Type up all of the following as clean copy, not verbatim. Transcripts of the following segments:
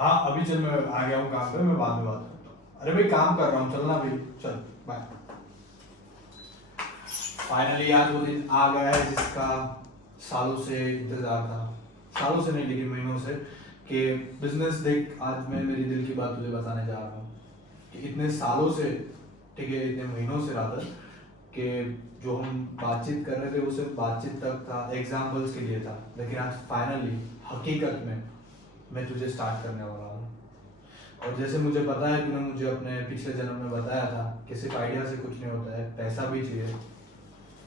हाँ अभी चल, मैं आ गया हूँ काम पे, मैं बाद में बात करता हूँ। अरे भाई काम कर रहा हूँ, चलना भाई, चल बाय। फाइनली आज वो दिन आ गया है जिसका सालों से इंतजार था, सालों से नहीं लेकिन महीनों से, कि बिजनेस देख। आज मैं मेरी दिल की बात तुझे बताने जा रहा हूँ कि इतने सालों से, ठीक है इतने महीनों से रादर, कि जो हम बातचीत कर रहे थे वो सिर्फ बातचीत तक था, एग्जाम्पल्स के लिए था, लेकिन आज फाइनली हकीकत में मैं तुझे स्टार्ट करने वाला हूँ। और जैसे मुझे पता है तूने मुझे अपने पिछले जन्म में बताया था कि सिर्फ आइडिया से कुछ नहीं होता है, पैसा भी चाहिए,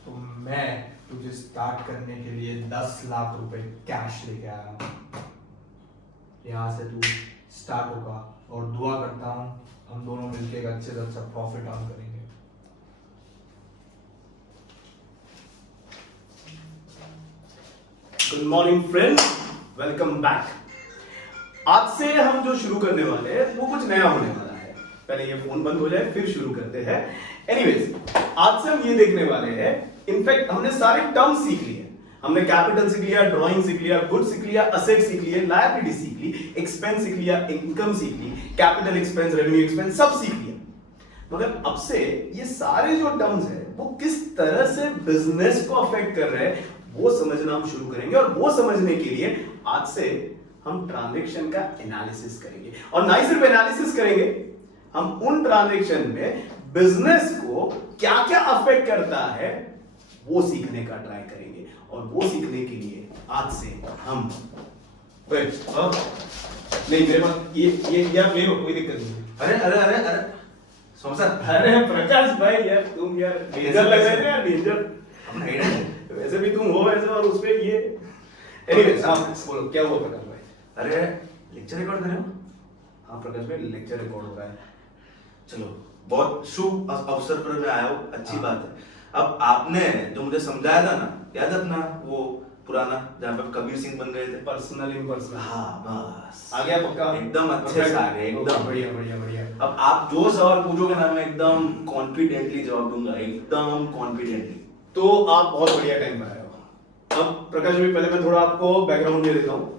तो मैं तुझे स्टार्ट करने के लिए 10 लाख रुपए कैश लेके आया हूँ। यहाँ से तू स्टार्ट होगा और दुआ करता हूँ हम दोनों मिलकर एक अच्छे से अच्छा प्रॉफिट अर्न करेंगे। Good morning friends, welcome back. आज से हम जो शुरू करने वाले हैं वो कुछ नया होने वाला है। पहले ये फोन बंद हो जाए फिर शुरू करते हैं। एनीवेज, आज से हम ये देखने वाले हैं, इनफैक्ट हमने सारे टर्म्स सीख लिए। हमने कैपिटल सीख लिया, ड्राइंग सीख लिया, गुड सीख लिया, असेट सीख लिए, लायबिलिटी सीख ली, एक्सपेंस सीख लिया, इनकम सीख ली, कैपिटल एक्सपेंस, रेवेन्यू एक्सपेंस सब सीख लिया। मगर अब से ये सारे जो टर्म्स है वो किस तरह से बिजनेस को अफेक्ट कर रहे हैं वो समझना हम शुरू करेंगे। और वो समझने के लिए आज से हम ट्रांजैक्शन का एनालिसिस करेंगे, और ना ही सिर्फ एनालिसिस करेंगे, हम उन ट्रांजैक्शन में बिजनेस को क्या क्या अफेक्ट करता है वो सीखने का ट्राई करेंगे। और वो सीखने के लिए आज से हम नहीं, मेरे पास ये आप ले लो, कोई दिक्कत नहीं है। अरे अरे अरे अरे सोमसर, अरे प्रकाश भाई यार, तुम यार डेंजर लग रहे थे यार, डेंजर। अपना आइडिया है। वैसे भी तुम हो वैसे, और उसपे ये। एनीवेज, हाँ बोलो क्या हुआ प्रकाश भाई? अरे लेक्चर रिकॉर्ड कर रहे हो? हाँ प्रकाश भाई, लेक्चर रिकॉर्ड हो रहा है। चलो, बहुत शुभ अवसर पर मैं आया हूँ, अच्छी हाँ। बात है। अब आपने जो मुझे समझाया था ना, याद है अपना वो पुराना जहाँ पे कबीर सिंह बन गए थे? Personal impersonal. हाँ बस, आ गया पक्का? एकदम अच्छे से आ गए, एकदम बढ़िया बढ़िया बढ़िया। अब आप जो सवाल पूछोगे ना, मैं एकदम कॉन्फिडेंटली जवाब दूंगा, एकदम कॉन्फिडेंटली। तो आप बहुत बढ़िया टाइम पर आए हो। अब प्रकाश भाई, पहले मैं थोड़ा आपको बैकग्राउंड दे देता हूँ।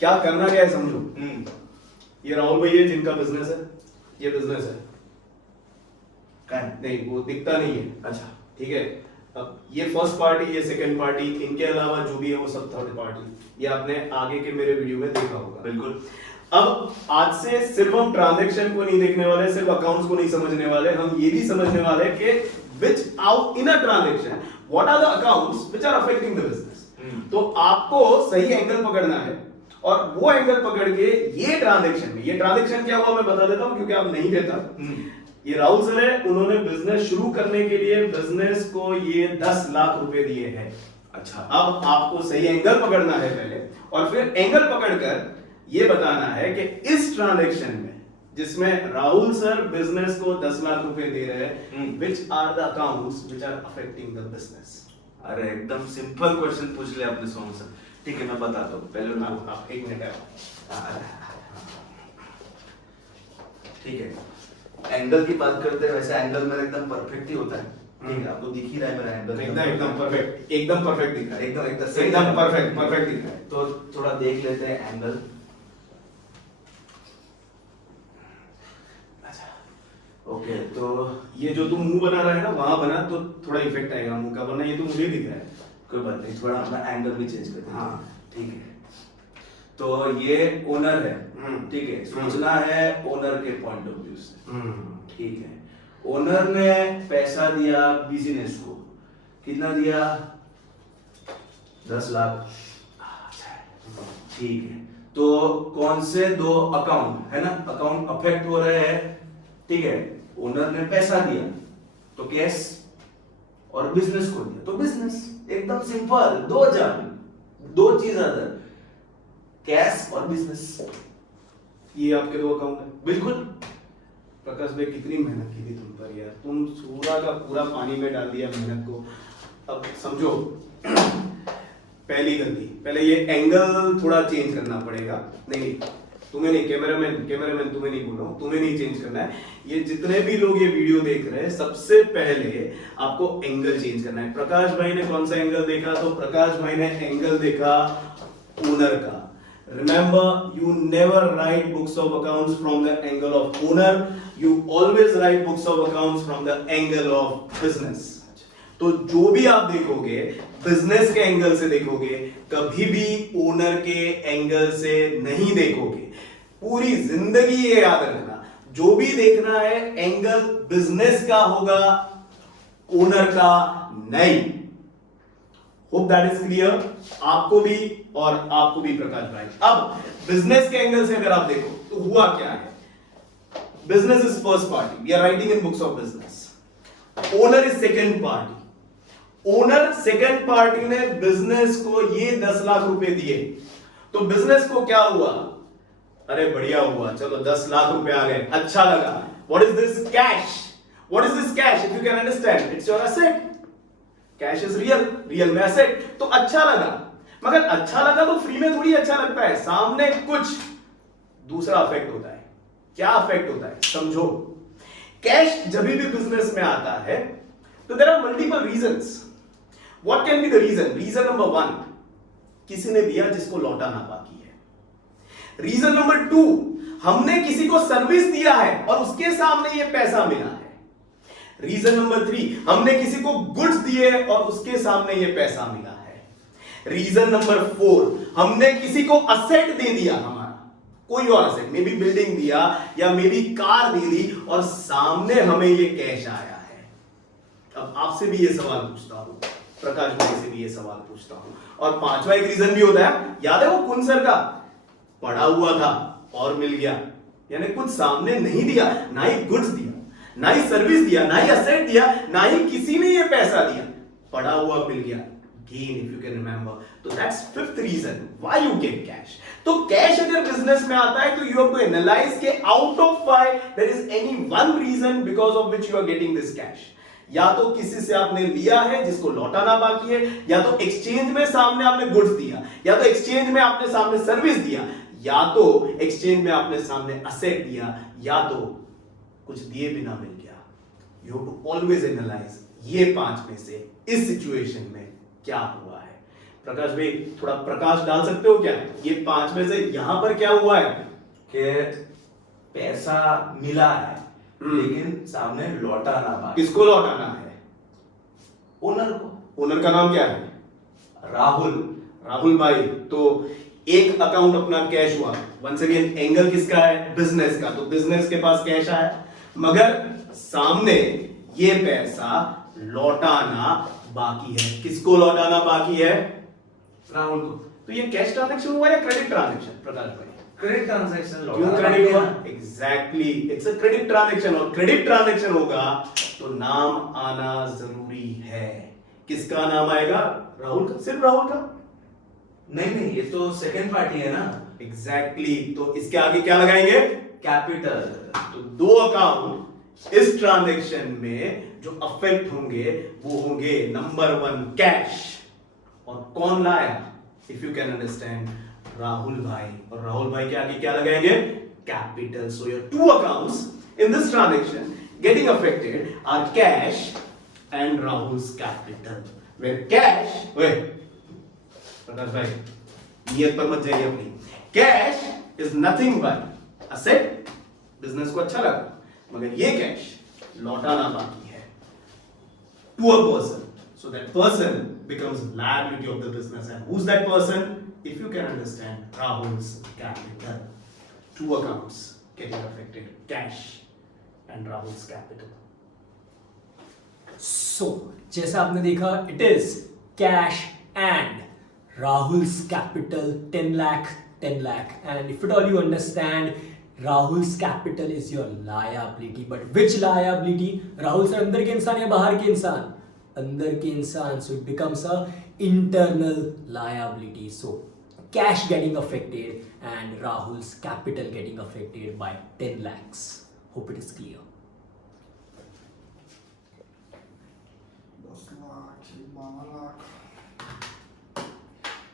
क्या करना क्या है समझो। ये राहुल भाई है जिनका बिजनेस है, ये बिजनेस है। नहीं, वो दिखता नहीं है। अच्छा, ठीक है। अब ये फर्स्ट पार्टी, ये सेकंड पार्टी, इनके अलावा जो भी है वो सब थर्ड पार्टी। ये आपने आगे के मेरे वीडियो में देखा होगा। बिल्कुल। अब आज से सिर्फ हम ट्रांजैक्शन को नहीं देखने वाले, सिर्फ अकाउंट्स को नहीं समझने वाले, हम ये भी समझने वाले कि which out in a transaction what are the accounts which are affecting the business। तो आपको सही एंगल पकड़ना है, और वो एंगल पकड़ के ये ट्रांजैक्शन में, ये ट्रांजैक्शन क्या हुआ मैं बता देता हूं क्योंकि आप नहीं देता। ये राहुल सर है, उन्होंने बिजनेस शुरू करने के लिए बिजनेस को ये 10 लाख रुपए दिए हैं। अच्छा, अब आपको सही एंगल पकड़ना है पहले, और फिर एंगल पकड़कर ये बताना है कि इस ट्रांजैक्शन में जिसमें राहुल सर बिजनेस को 10 लाख रुपए दे रहे हैं, which are the accounts which are affecting the business. अरे एकदम सिंपल क्वेश्चन पूछ लिया आपने सोमसर। ठीक है, मैं बताता हूँ। पहले आप एक मिनट ठीक है, एंगल की बात करते हैं, वैसे एंगल मेरा एकदम परफेक्ट ही होता है। ठीक है, आपको दिख ही रहा है मेरा एंगल एकदम परफेक्ट, एकदम परफेक्ट दिख रहा है, एकदम परफेक्ट दिख रहा है। तो थोड़ा देख लेते हैं एंगल। ओके, तो ये जो तुम मुंह बना रहा है ना, वहां बना तो थोड़ा इफेक्ट आएगा मुंह का, वरना ये तो मुझे दिख रहा है। कोई बात नहीं, थोड़ा अपना एंगल भी चेंज करते हैं। हाँ ठीक है, तो ये ओनर है। ठीक है, सोचना है ओनर के पॉइंट ऑफ व्यू से। ठीक है, ओनर ने पैसा दिया बिजनेस को, कितना दिया? 10 लाख। ठीक है, तो कौन से दो अकाउंट है ना, अकाउंट अफेक्ट हो रहे हैं? ठीक है, ओनर ने पैसा दिया तो कैश, और बिजनेस को दिया तो बिजनेस। एकदम सिंपल, दो चीज अदर, कैश और बिजनेस। ये आपके दो अकाउंट है। बिल्कुल। प्रकाश भाई, कितनी मेहनत की थी तुम पर यार, तुम पूरा का पूरा पानी में डाल दिया मेहनत को। अब समझो, पहली गलती, पहले ये एंगल थोड़ा चेंज करना पड़ेगा। नहीं, तुम्हें नहीं, कैमरामैन तुम्हें नहीं बोल रहा हूं, तुम्हें नहीं चेंज करना है। ये जितने भी लोग ये वीडियो देख रहे हैं, सबसे पहले आपको एंगल चेंज करना है। प्रकाश भाई ने कौन सा एंगल देखा? तो प्रकाश भाई ने एंगल देखा ओनर का। remember, you never write books of accounts from the angle of owner, you always write books of accounts from the angle of business. तो जो भी आप देखोगे बिजनेस के एंगल से देखोगे, कभी भी ओनर के एंगल से नहीं देखोगे। पूरी जिंदगी ये याद रखना, जो भी देखना है एंगल बिजनेस का होगा, ओनर का नहीं। होप दैट इज क्लियर आपको भी और आपको भी प्रकाश भाई। अब बिजनेस के एंगल से अगर आप देखो तो हुआ क्या है, business is first party, we are writing in books of business. Owner is second party. Owner second party ने बिजनेस को ये 10 लाख रुपए दिए, तो बिजनेस को क्या हुआ, अरे बढ़िया हुआ, चलो 10 लाख रुपए आ गए, अच्छा लगा। What is this cash, what is this cash, if you can understand, it's your asset, cash is real, real में एसेट, तो अच्छा लगा। मगर अच्छा लगा तो फ्री में थोड़ी अच्छा लगता है, सामने कुछ दूसरा अफेक्ट होता है। क्या अफेक्ट होता है समझो। कैश जब भी बिजनेस में आता है तो there are multiple reasons. What can be the reason? Reason number 1, किसी ने दिया जिसको लौटाना बाकी है। रीजन नंबर 2, हमने किसी को सर्विस दिया है और उसके सामने ये पैसा मिला है। रीजन नंबर 3, हमने किसी को गुड्स दिए और उसके सामने ये पैसा मिला है। रीजन नंबर 4, हमने किसी को असेट दे दिया, हमारा कोई और असेट, मे बी बिल्डिंग दिया या मे बी कार दे दी और सामने हमें ये कैश आया है। अब आपसे भी ये सवाल पूछता हूं, प्रकाश भाई से भी ये सवाल पूछता हूं। और 5वां एक रीजन भी होता है, याद है वो कुन सर का, पड़ा हुआ था और मिल गया, यानी कुछ सामने नहीं दिया, ना ही गुड्स दिया, ना ही सर्विस दिया, ना ही असेट दिया, ना ही किसी ने ये पैसा दिया, पड़ा हुआ मिल गया, gain, if you can remember. तो that's 5th reason why you get cash. तो कैश अगर बिजनेस में आता है तो यू हैव टू एनालाइज के out of 5 there is any one reason because of which you are getting this cash. या तो किसी से आपने लिया है जिसको लौटाना बाकी है, या तो एक्सचेंज में सामने आपने गुड्स दिया, या तो एक्सचेंज में आपने सामने सर्विस दिया, या तो एक्सचेंज में आपने सामने असेट दिया, या तो कुछ दिए बिना मिल गया। You have to always analyse ये 5 में से इस सिचुएशन में क्या हुआ है। प्रकाश भाई थोड़ा प्रकाश डाल सकते हो क्या, ये 5 में से यहां पर क्या हुआ है कि पैसा मिला है लेकिन सामने लौटाना बाकी। किसको लौटाना है? ओनर को। ओनर का नाम क्या है? राहुल। राहुल भाई। तो एक अकाउंट अपना कैश हुआ, वंस अगेन एंगल किसका है? बिजनेस का। तो बिजनेस के पास कैश आया, मगर सामने ये पैसा लौटाना बाकी है। किसको लौटाना बाकी है? राहुल को। तो ये कैश ट्रांजैक्शन हुआ या क्रेडिट ट्रांजैक्शन प्रकाश भाई? Credit transaction. क्यों क्रेडिट हुआ? Exactly, it's a credit transaction. और क्रेडिट ट्रांजैक्शन होगा तो नाम आना जरूरी है। किसका नाम आएगा? राहुल का। सिर्फ राहुल का? नहीं, ये तो सेकंड पार्टी है ना। एग्जैक्टली। तो इसके आगे क्या लगाएंगे? कैपिटल। तो 2 अकाउंट इस ट्रांजैक्शन में जो अफेक्ट होंगे वो होंगे नंबर 1 कैश। और कौन लाया? If you can understand, Rahul भाई। और राहुल भाई के आगे क्या लगाएंगे? Capital. So your 2 accounts in this transaction getting affected are cash and Rahul's capital. Where cash, Prakash भाई नियत पर मत जाइए अपनी। Cash is nothing but asset. Business को अच्छा लगा, मगर ये कैश लौटाना बाकी है to a person, so that person becomes liability of the business. And who's that person? If you can understand, Rahul's capital. 2 accounts getting affected, cash and Rahul's capital. So जैसा आपने देखा, it is cash and Rahul's capital 10 lakh, 10 lakh. And if at all you understand, Rahul's capital is your liability. But which liability? Rahul sir अंदर के इंसान या बाहर के इंसान? अंदर के इंसान. So it becomes a internal liability. So cash getting affected and Rahul's capital getting affected by 10 lakhs. Hope it is clear. 10 lakh, 12 lakh,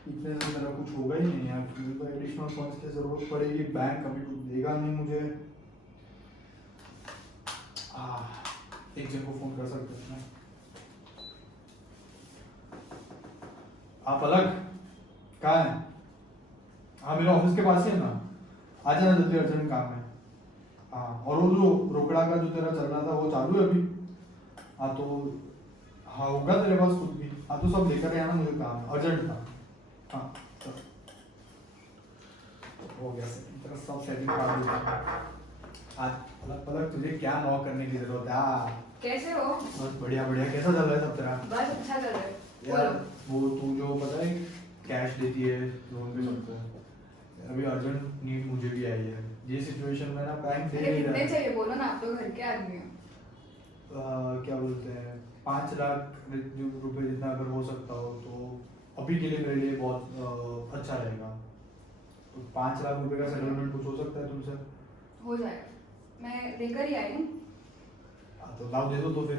इतने से मेरा कुछ होगा ही नहीं यार। फिर एडिशनल फंड्स की जरूरत पड़ेगी, बैंक अभी कुछ देगा नहीं मुझे। एक जन को फोन कर सकते हैं। आप अलग कहाँ हैं? हाँ मेरे ऑफिस के पास ही है ना, आ जाना जल्दी, अर्जेंट काम है। हाँ और वो जो रोकड़ा का जो तेरा चल रहा था वो चालू है अभी? हाँ तो हाँ होगा तेरे पास कुछ भी, हाँ तो सब लेकर आना, मुझे काम है, अर्जेंट था। हाँ चल हो गया तेरा सब सेटिंग कर दिया। आज पलक तुझे क्या नॉक करने की जरूरत है? हाँ कैसे हो? बस बढ़िया बढ़िया। कैसा चल रहा है सब तेरा? बस अच्छा चल रहा है। यार बोलो। वो तू जो पता है कैश देती है लोन पे सबको, अभी अर्जेंट नीड मुझे भी आई है। ये सिचुएशन में ना बैंक दे अरे नहीं कितने रहा है। चाहिए बोलो ना, आप तो घर के आदमी हो। क्या बोलते हैं 5 लाख रुपए जितना अगर हो सकता हो तो अभी के लिए मेरे लिए बहुत अच्छा रहेगा। तो 5 लाख रुपए का सेटलमेंट कुछ हो सकता है तुमसे? हो जाएगा, मैं लेकर ही आई हूँ। तो लाओ दे दो तो फिर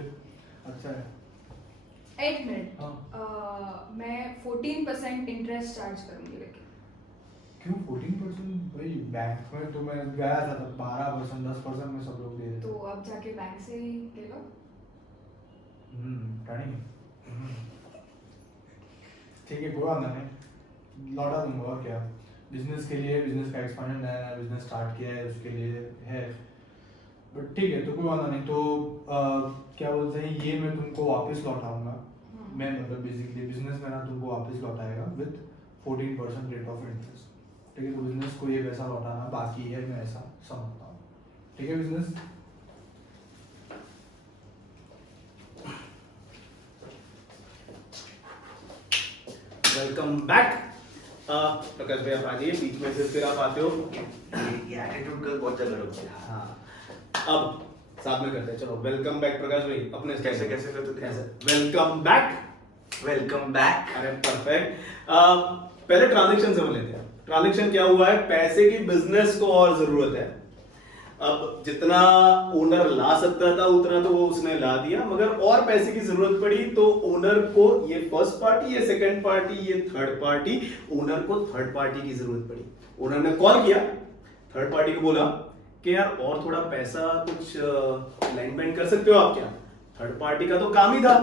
अच्छा है। एक मिनट, हाँ। मैं 14% इंटरेस्ट चार्ज करूंगी लेकिन। क्यों 14%? भाई बैंक में तो मैं गया था तब 12% 10% में सब लोग दे रहे तो थे। अब जाके बैंक से ही ले लो। टर्निंग ठीक है, कोई बात नहीं, लौटा दूंगा। और क्या, बिजनेस के लिए, बिजनेस का एक्सपेंशन, नया नया बिजनेस स्टार्ट किया है उसके लिए है, बट ठीक है तो कोई बात नहीं। तो क्या बोलते हैं, ये मैं तुमको वापस लौटाऊंगा। मैं मतलब बेसिकली बिजनेस में ना तुमको वापस लौटाएगा विद 14% रेट ऑफ इंटरेस्ट। ठीक है, तो बिजनेस को ये पैसा लौटाना बाकी है, मैं ऐसा समझता हूँ। ठीक है बिजनेस? Welcome back. प्रकाश भाई आप आ जाइए, बीच में से फिर आप आते हो। ये एटीट्यूड का बहुत चल रहा है। हाँ अब साथ में करते हैं, चलो वेलकम बैक प्रकाश भाई अपने कैसे कैसे करते थे? कैसे वेलकम बैक। Welcome back. अरे परफेक्ट। पहले ट्रांजैक्शन से लेते हैं। ट्रांजैक्शन क्या हुआ है, पैसे की बिजनेस को और जरूरत है। अब जितना ओनर ला सकता था उतना तो वो उसने ला दिया, मगर और पैसे की जरूरत पड़ी तो ओनर को, ये फर्स्ट पार्टी, ये सेकंड पार्टी, ये थर्ड पार्टी, ओनर को थर्ड पार्टी की जरूरत पड़ी। ओनर ने कॉल किया, थर्ड पार्टी को बोला कि यार और थोड़ा पैसा कुछ अलाइनमेंट कर सकते हो आप क्या? थर्ड पार्टी का तो काम ही था,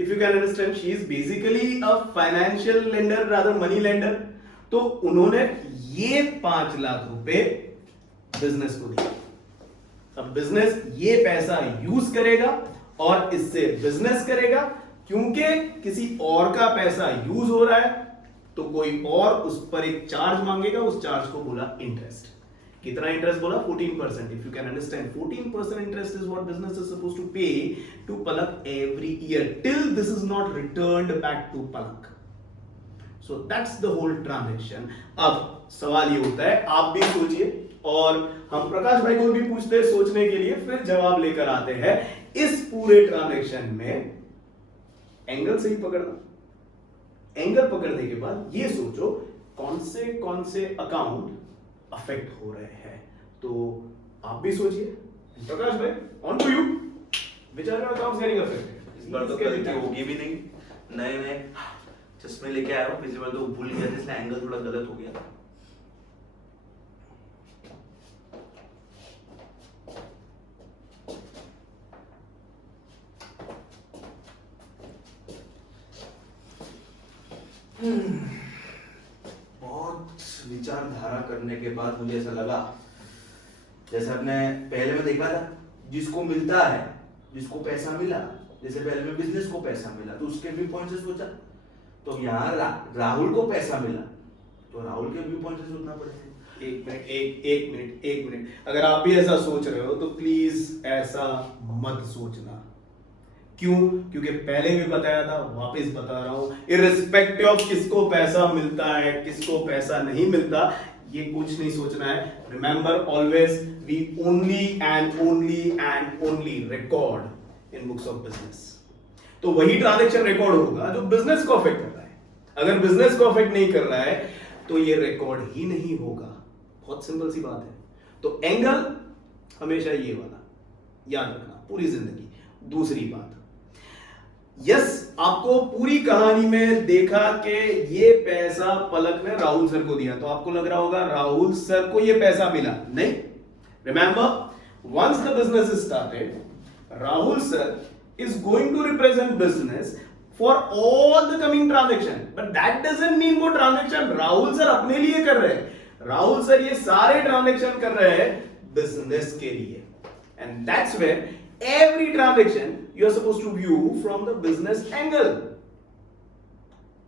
if you can understand, she is basically a financial lender rather money lender. तो उन्होंने ये 5 लाख रुपए बिजनेस को दिया। अब बिजनेस ये पैसा यूज करेगा और इससे बिजनेस करेगा, क्योंकि किसी और का पैसा यूज हो रहा है तो कोई और उस पर एक चार्ज मांगेगा, उस चार्ज को बोला इंटरेस्ट। कितना इंटरेस्ट बोला? 14%। If you can understand, 14% interest is what business is supposed to pay to Palak every year till this is not returned back to Palak. So that's the whole transaction. अब सवाल ये होता है, आप भी सोचिए और हम प्रकाश भाई को भी पूछते हैं सोचने के लिए, फिर जवाब लेकर आते हैं। इस पूरे ट्रांजैक्शन में एंगल से ही पकड़ना। एंगल पकड़ने के बाद ये सोचो कौन से अकाउंट अफेक्ट हो रहे हैं। तो आप भी सोचिए, प्रकाश भाई on to you, which are your accounts getting affected? इस बार तो गलती होगी भी नहीं। नए नए चश्मे लेके आया हूँ, पिछली बार तो भूल गया था, इसलिए एंगल थोड़ा गलत हो गया। बहुत विचारधारा करने के बाद मुझे ऐसा लगा, जैसे आपने पहले में देखा था, जिसको मिलता है, जिसको पैसा मिला, जैसे पहले में बिजनेस को पैसा मिला तो उसके व्यू पॉइंट से सोचा, तो यहाँ राहुल को पैसा मिला तो राहुल के व्यू पॉइंट से सोचना पड़ेगा। एक मिनट, अगर आप भी ऐसा सोच रहे हो तो प्लीज ऐसा मत सोचना। क्यों? क्योंकि पहले भी बताया था, वापस बता रहा हूं, इररिस्पेक्टिव ऑफ किसको पैसा मिलता है, किसको पैसा नहीं मिलता, ये कुछ नहीं सोचना है। Remember always, we only record in books of business. तो वही ट्रांजैक्शन रिकॉर्ड होगा जो बिजनेस को अफेक्ट कर रहा है। अगर बिजनेस को अफेक्ट नहीं कर रहा है तो ये रिकॉर्ड ही नहीं होगा। बहुत सिंपल सी बात है। तो एंगल हमेशा ये वाला याद रखना पूरी जिंदगी। दूसरी बात, यस, आपको पूरी कहानी में देखा कि ये पैसा पलक ने राहुल सर को दिया, तो आपको लग रहा होगा राहुल सर को ये पैसा मिला। नहीं, remember, once the business is started, Rahul sir is going to represent business for all the coming transaction, but that doesn't mean वो ट्रांजेक्शन राहुल सर अपने लिए कर रहे हैं। राहुल सर ये सारे ट्रांजेक्शन कर रहे हैं बिजनेस के लिए, and that's where every transaction you are supposed to view from the business angle.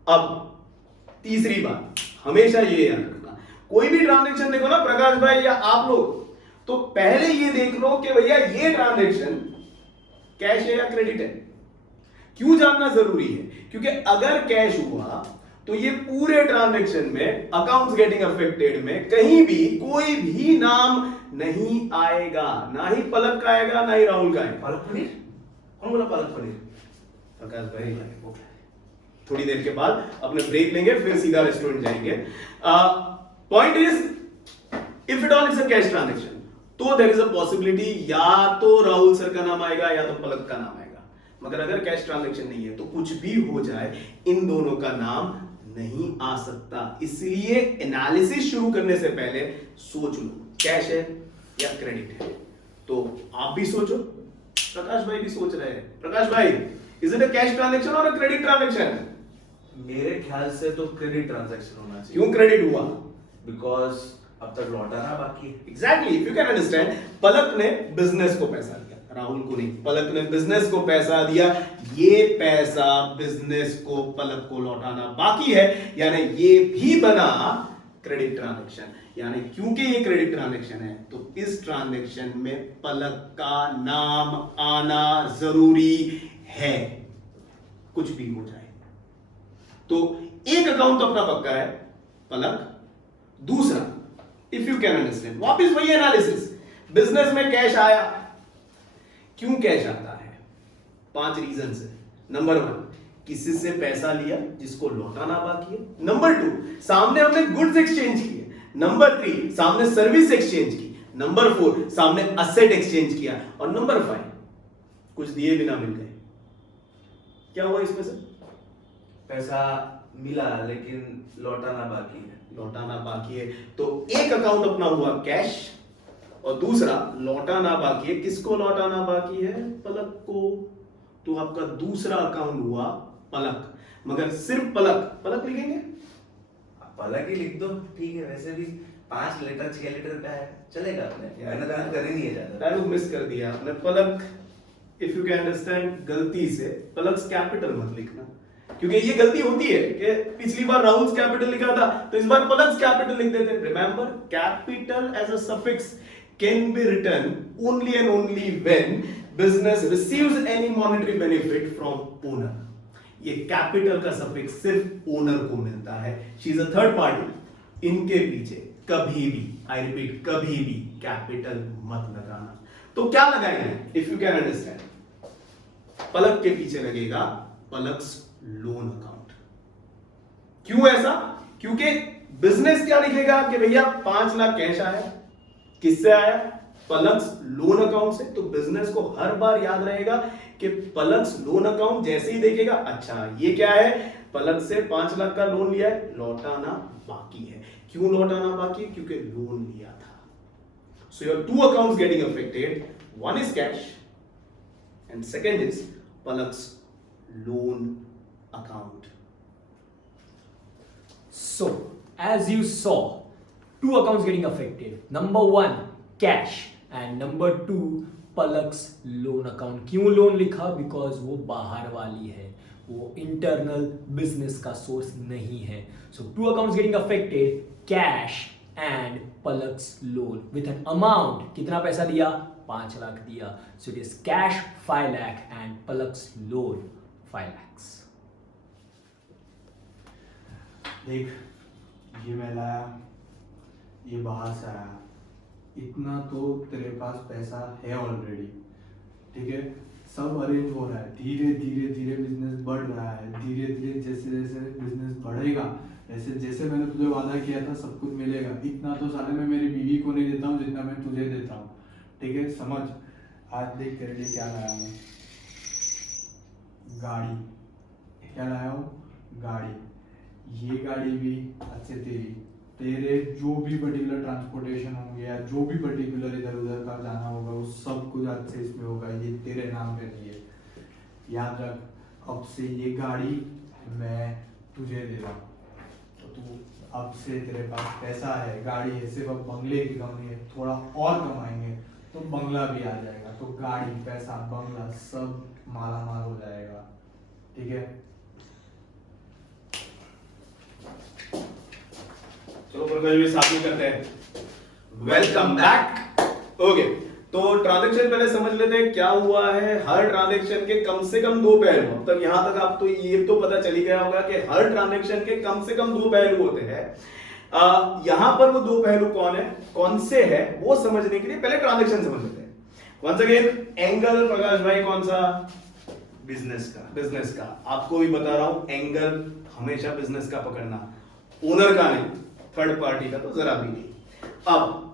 अब तीसरी बात हमेशा ये याद रखना, कोई भी ट्रांजेक्शन देखो ना प्रकाश भाई या आप लोग, तो पहले ये देख लो कि भैया ये ट्रांजेक्शन कैश है या क्रेडिट है। क्यों जानना जरूरी है? क्योंकि अगर कैश हुआ तो ये पूरे ट्रांजेक्शन में अकाउंट्स गेटिंग अफेक्टेड में कहीं भी कोई भी नाम नहीं आएगा, ना ही पलक का आएगा ना ही राहुल का आएगा। पालक पनीर? कौन बोला पालक पनीर? प्रकाश भाई थोड़ी देर के बाद अपने ब्रेक लेंगे, फिर सीधा रेस्टोरेंट जाएंगे। Point is if it all is a cash transaction, तो देयर इज अ पॉसिबिलिटी या तो राहुल सर का नाम आएगा या तो पलक का नाम आएगा। मगर अगर कैश ट्रांजेक्शन नहीं है तो कुछ भी हो जाए इन दोनों का नाम नहीं आ सकता। इसलिए एनालिसिस शुरू करने से पहले सोच लो कैश है या क्रेडिट है। तो आप भी सोचो, प्रकाश भाई भी सोच रहे हैं। प्रकाश भाई, is it a cash transaction और अ क्रेडिट ट्रांजेक्शन? मेरे ख्याल से तो क्रेडिट ट्रांजैक्शन होना चाहिए। क्यों क्रेडिट हुआ? बिकॉज अब तक लौटाना बाकी है। Exactly, if you can understand, Palak ने बिजनेस को पैसा दिया, राहुल को नहीं। पलक ने बिजनेस को पैसा दिया, ये पैसा बिजनेस को पलक को लौटाना बाकी है, यानी ये भी बना क्रेडिट ट्रांजैक्शन। यानी क्योंकि ये क्रेडिट ट्रांजैक्शन है तो इस ट्रांजैक्शन में पलक का नाम आना जरूरी है, कुछ भी हो जाए। तो एक अकाउंट अपना पक्का है पलक, दूसरा इफ यू कैन अंडरस्टैंड, वापस वही एनालिसिस, बिजनेस में कैश आया। क्यों कैश आता है? 5 रीजन है। नंबर 1, किसी से पैसा लिया जिसको लौटाना बाकी है। नंबर 2, सामने हमने गुड्स एक्सचेंज किए। नंबर 3, सामने सर्विस एक्सचेंज की। नंबर 4, सामने असेट एक्सचेंज किया। और नंबर 5, कुछ दिए बिना मिल गए। क्या हुआ इसमें से? पैसा मिला लेकिन लौटाना बाकी है। लौटाना बाकी है। तो एक अकाउंट अपना हुआ कैश और दूसरा लौटाना बाकी है। किसको लौटाना बाकी है? पलक को। तो आपका दूसरा अकाउंट हुआ पलक, मगर सिर्फ पलक। पलक लिखेंगे? पलक ही लिख दो, ठीक है। वैसे भी 5 लीटर 6 लीटर का है, चलेगा। अपने मेहनत कर ही नहीं है ज्यादा। डायलॉग मिस कर दिया आपने। पलक, इफ यू कैन अंडरस्टैंड, गलती से पलक्स कैपिटल मत लिखना, क्योंकि ये गलती होती है कि पिछली बार राहुल्स कैपिटल लिखा था तो इस बार पलक्स कैपिटल लिख देते। Remember, capital as a suffix can be written only and only when business receives any monetary benefit from owner. ये कैपिटल का सफिक्स सिर्फ ओनर को मिलता है। She is a third party. इनके पीछे कभी भी, आई रिपीट, कभी भी कैपिटल मत लगाना। तो क्या लगाएंगे? इफ यू कैन अंडरस्टैंड, पलक के पीछे लगेगा पलक्स लोन अकाउंट। क्यों ऐसा? क्योंकि बिजनेस क्या लिखेगा कि भैया 5 लाख कैश आया। किससे आया? पलक्स लोन अकाउंट से। तो बिजनेस को हर बार याद रहेगा कि पलक्स लोन अकाउंट जैसे ही देखेगा, अच्छा ये क्या है? पलक से 5 लाख का लोन लिया है, लौटाना बाकी है। क्यों लौटाना बाकी है? क्योंकि लोन लिया था। सो your 2 accounts getting affected, one is cash and second is Palak's loan account. So, as you saw, 2 accounts getting affected. Number 1, cash, and number 2, Palak's loan account. क्यों लोन लिखा? Because वो बाहर वाली है, वो internal business का source नहीं है. So 2 accounts getting affected, cash and Palak's loan with an amount. कितना पैसा दिया? 5 लाख दिया. So it is cash 5 lakh and Palak's loan 5 lakhs. देख, ये मैं लाया, ये बाहर से आया, इतना तो तेरे पास पैसा है ऑलरेडी, ठीक है। सब अरेंज हो रहा है, धीरे धीरे धीरे बिजनेस बढ़ रहा है। धीरे धीरे जैसे जैसे बिजनेस बढ़ेगा, जैसे जैसे मैंने तुझे वादा किया था सब कुछ मिलेगा। इतना तो साले मैं मेरी बीवी को नहीं देता हूँ जितना मैं तुझे देता हूँ, ठीक है, समझ। आज देख तेरे लिए क्या लाया हूँ, गाड़ी। क्या लाया हूँ? गाड़ी। ये गाड़ी भी अच्छे तेरे जो भी पर्टिकुलर ट्रांसपोर्टेशन होंगे या जो भी पर्टिकुलर इधर उधर का जाना होगा वो सब कुछ आज से इसमें होगा। ये तेरे नाम पे नहीं है, याद रख। अब से ये गाड़ी मैं तुझे दे रहा हूँ, तो तू अब से तेरे पास पैसा है, गाड़ी है, सिर्फ अब बंगले की कमी है, थोड़ा और कमाएंगे तो बंगला भी आ जाएगा, तो गाड़ी, पैसा, बंगला सब माला माल हो जाएगा, ठीक है? चलो प्रकाश भी साथ में करते हैं। Welcome back. ओके, तो ट्रांजैक्शन पहले समझ लेते हैं क्या हुआ है। हर ट्रांजैक्शन के कम से कम दो पहलू, अब तक यहां तक आपको ये तो पता चली गया होगा कि हर ट्रांजैक्शन के कम से कम दो पहलू होते हैं। यहां पर वो दो पहलू कौन से है वो समझने के लिए पहले ट्रांजैक्शन समझ लेते हैं। वंस अगेन, एंगल प्रकाश भाई कौन सा? बिजनेस का। बिजनेस का। आपको भी बता रहा हूं, एंगल हमेशा बिजनेस का पकड़ना, ओनर का नहीं, थर्ड पार्टी का तो जरा भी नहीं। अब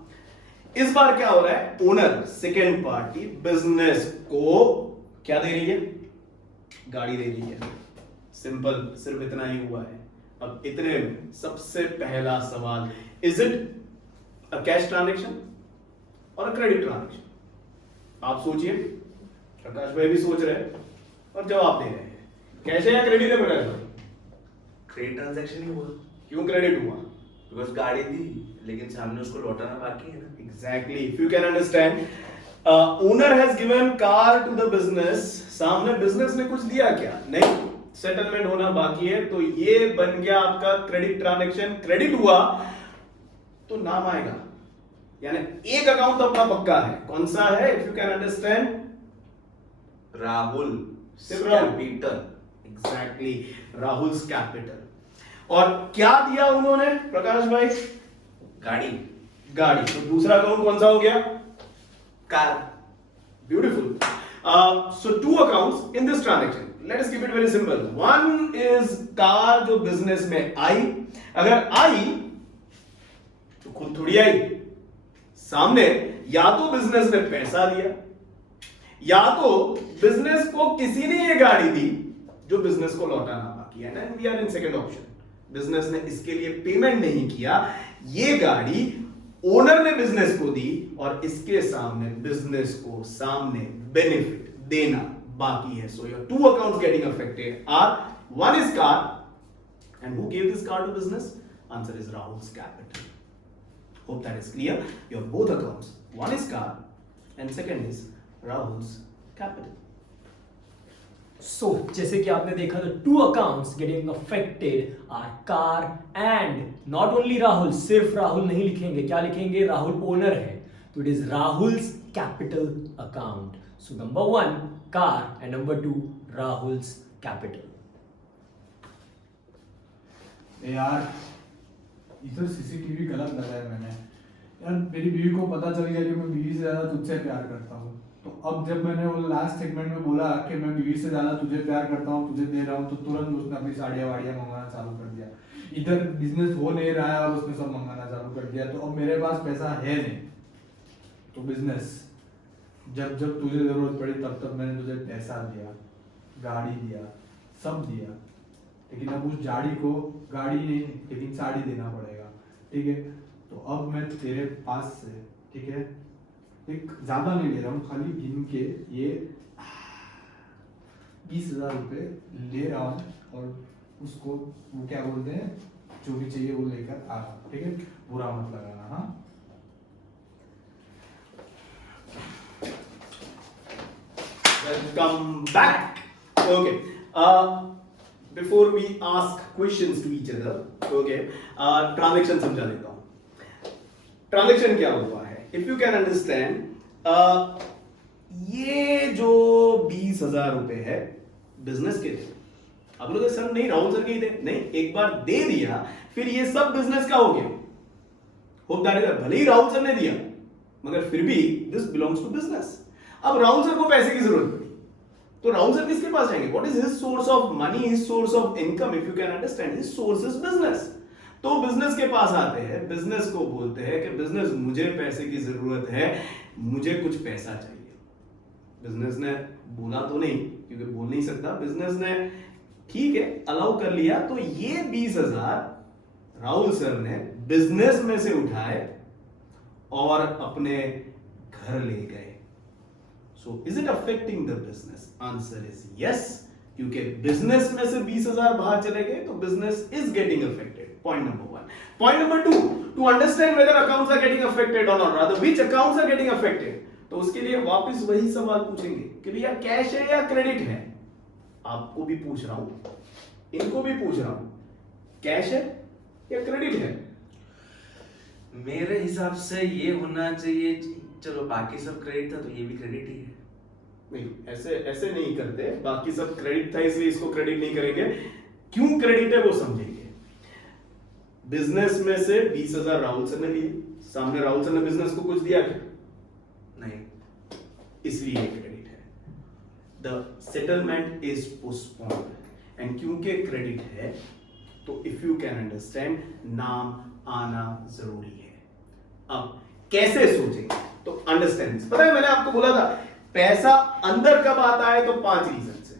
इस बार क्या हो रहा है, ओनर सेकेंड पार्टी बिजनेस को क्या दे रही है? गाड़ी दे रही है। सिंपल, सिर्फ इतना ही हुआ है। अब इतने में सबसे पहला सवाल, is it a cash transaction और अ क्रेडिट ट्रांजैक्शन? आप सोचिए, प्रकाश भाई भी सोच रहे हैं और जवाब दे रहे हैं। कैश है या क्रेडिट है प्रकाश भाई? क्रेडिट ट्रांजैक्शन ही हुआ, क्यों क्रेडिट हुआ? बिकॉज गाड़ी दी लेकिन सामने उसको लौटाना बाकी है ना। Exactly. If you can understand, owner has given car to the business. सामने बिजनेस ने कुछ दिया क्या? नहीं, सेटलमेंट होना बाकी है, तो ये बन गया आपका क्रेडिट ट्रांजैक्शन। क्रेडिट हुआ तो नाम आएगा, यानी एक अकाउंट तो अपना पक्का है। कौन सा है? If you can understand, Rahul सिर्फ Rahul. Capital. Exactly, Rahul's capital. और क्या दिया उन्होंने प्रकाश भाई? गाड़ी। गाड़ी। तो दूसरा अकाउंट कौन सा हो गया? Car. Beautiful. So two accounts in this transaction. Let us keep it very simple. One is car जो बिजनेस में आई। अगर आई तो खुद थोड़ी आई, सामने या तो बिजनेस ने पैसा दिया या तो बिजनेस को किसी ने ये गाड़ी दी जो बिजनेस को लौटाना बाकी है। And we are in second option. Business ने इसके लिए पेमेंट नहीं किया, ये गाड़ी ओनर ने बिजनेस को दी और इसके सामने बिजनेस को सामने बेनिफिट देना बाकी है। So your two accounts getting affected are, one is car and who give this car to business? Answer is Rahul's capital. Hope that is clear. Your both accounts, one is car and second is Rahul's capital. So, जैसे कि आपने देखा, the two accounts getting affected are car and not only Rahul, सिर्फ राहुल नहीं लिखेंगे, क्या लिखेंगे? Rahul owner है, तो it is Rahul's capital account. So number one car and number two Rahul's capital. यार इधर सीसीटीवी गलत लगाया मैंने। यार मेरी बीवी को पता चल गया कि मैं बीवी से ज्यादा तुझसे प्यार करता हूँ, तो अब जब मैंने वो लास्ट सेगमेंट में बोला कि मैं बीवी से ज्यादा तुझे प्यार करता हूँ, तुझे दे रहा हूँ, तो तुरंत उसने अपनी साड़ियाँ वाड़ियाँ मंगाना चालू कर दिया। इधर बिजनेस हो नहीं रहा है और उसने सब मंगाना चालू कर दिया, तो अब मेरे पास पैसा है नहीं, तो बिजनेस जब जब तुझे जरूरत पड़ी तब तब मैंने तुझे पैसा दिया, गाड़ी दिया, सब दिया, लेकिन अब उस गाड़ी नहीं लेकिन साड़ी देना पड़ेगा, ठीक है? तो अब मैं तेरे पास से, ठीक है, एक ज्यादा नहीं ले रहा हूँ, खाली गिन के ये 20,000 रुपये ले रहा हूँ और उसको वो क्या बोलते हैं, जो भी चाहिए वो लेकर आ रहा हूँ, ठीक है? बुरा मत लगाना, हाँ? Welcome back. Okay. Before we ask questions to each other, okay, transaction समझा देता हूँ। Transaction क्या हुआ है? If you can understand, ये जो 20,000 रुपए है बिजनेस के थे। अब लोग सर नहीं, राहुल सर के ही थे। नहीं, एक बार दे दिया फिर ये सब बिजनेस का हो गया। होप दैट इज, भले ही राहुल सर ने दिया मगर फिर भी दिस बिलोंग्स टू बिजनेस। अब राहुल सर को पैसे की जरूरत पड़ी तो राहुल सर किसके पास जाएंगे? What is his source of money, his source of income? If you can understand, his source is business. तो बिजनेस के पास आते हैं, बिजनेस को बोलते हैं कि बिजनेस मुझे पैसे की जरूरत है, मुझे कुछ पैसा चाहिए। बिजनेस ने बोला तो नहीं, क्योंकि बोल नहीं सकता, बिजनेस ने ठीक है अलाउ कर लिया। तो ये 20,000 राहुल सर ने बिजनेस में से उठाए और अपने घर ले गए। So is it affecting the business? Answer is yes. क्योंकि बिजनेस में से 20,000 बाहर चले गए तो business is getting affected. Point number 1. Point number 2, to understand whether accounts are getting affected और not, rather which accounts are getting affected. तो उसके लिए वापस वही सवाल पूछेंगे कि भैया कैश है या क्रेडिट है. आपको भी पूछ रहा हूं, इनको भी पूछ रहा हूं, कैश है या क्रेडिट है. मेरे हिसाब से ये होना चाहिए. चलो बाकी सब क्रेडिट था तो ये भी क्रेडिट ही है. नहीं, ऐसे ऐसे नहीं करते. बाकी सब क्रेडिट था इसलिए इसको क्रेडिट नहीं करेंगे. क्यों क्रेडिट है वो समझेंगे. बिजनेस में से 20,000 राहुल सर ने लिए. सामने राहुल सर ने बिजनेस को कुछ दिया क्या? नहीं. इसलिए क्रेडिट है. The settlement is postponed. And क्योंकि क्रेडिट है तो इफ यू कैन अंडरस्टैंड, नाम आना जरूरी है. अब कैसे सोचेंगे तो अंडरस्टैंड. पता है मैंने आपको बोला था पैसा अंदर कब आता है तो 5 रीजन से.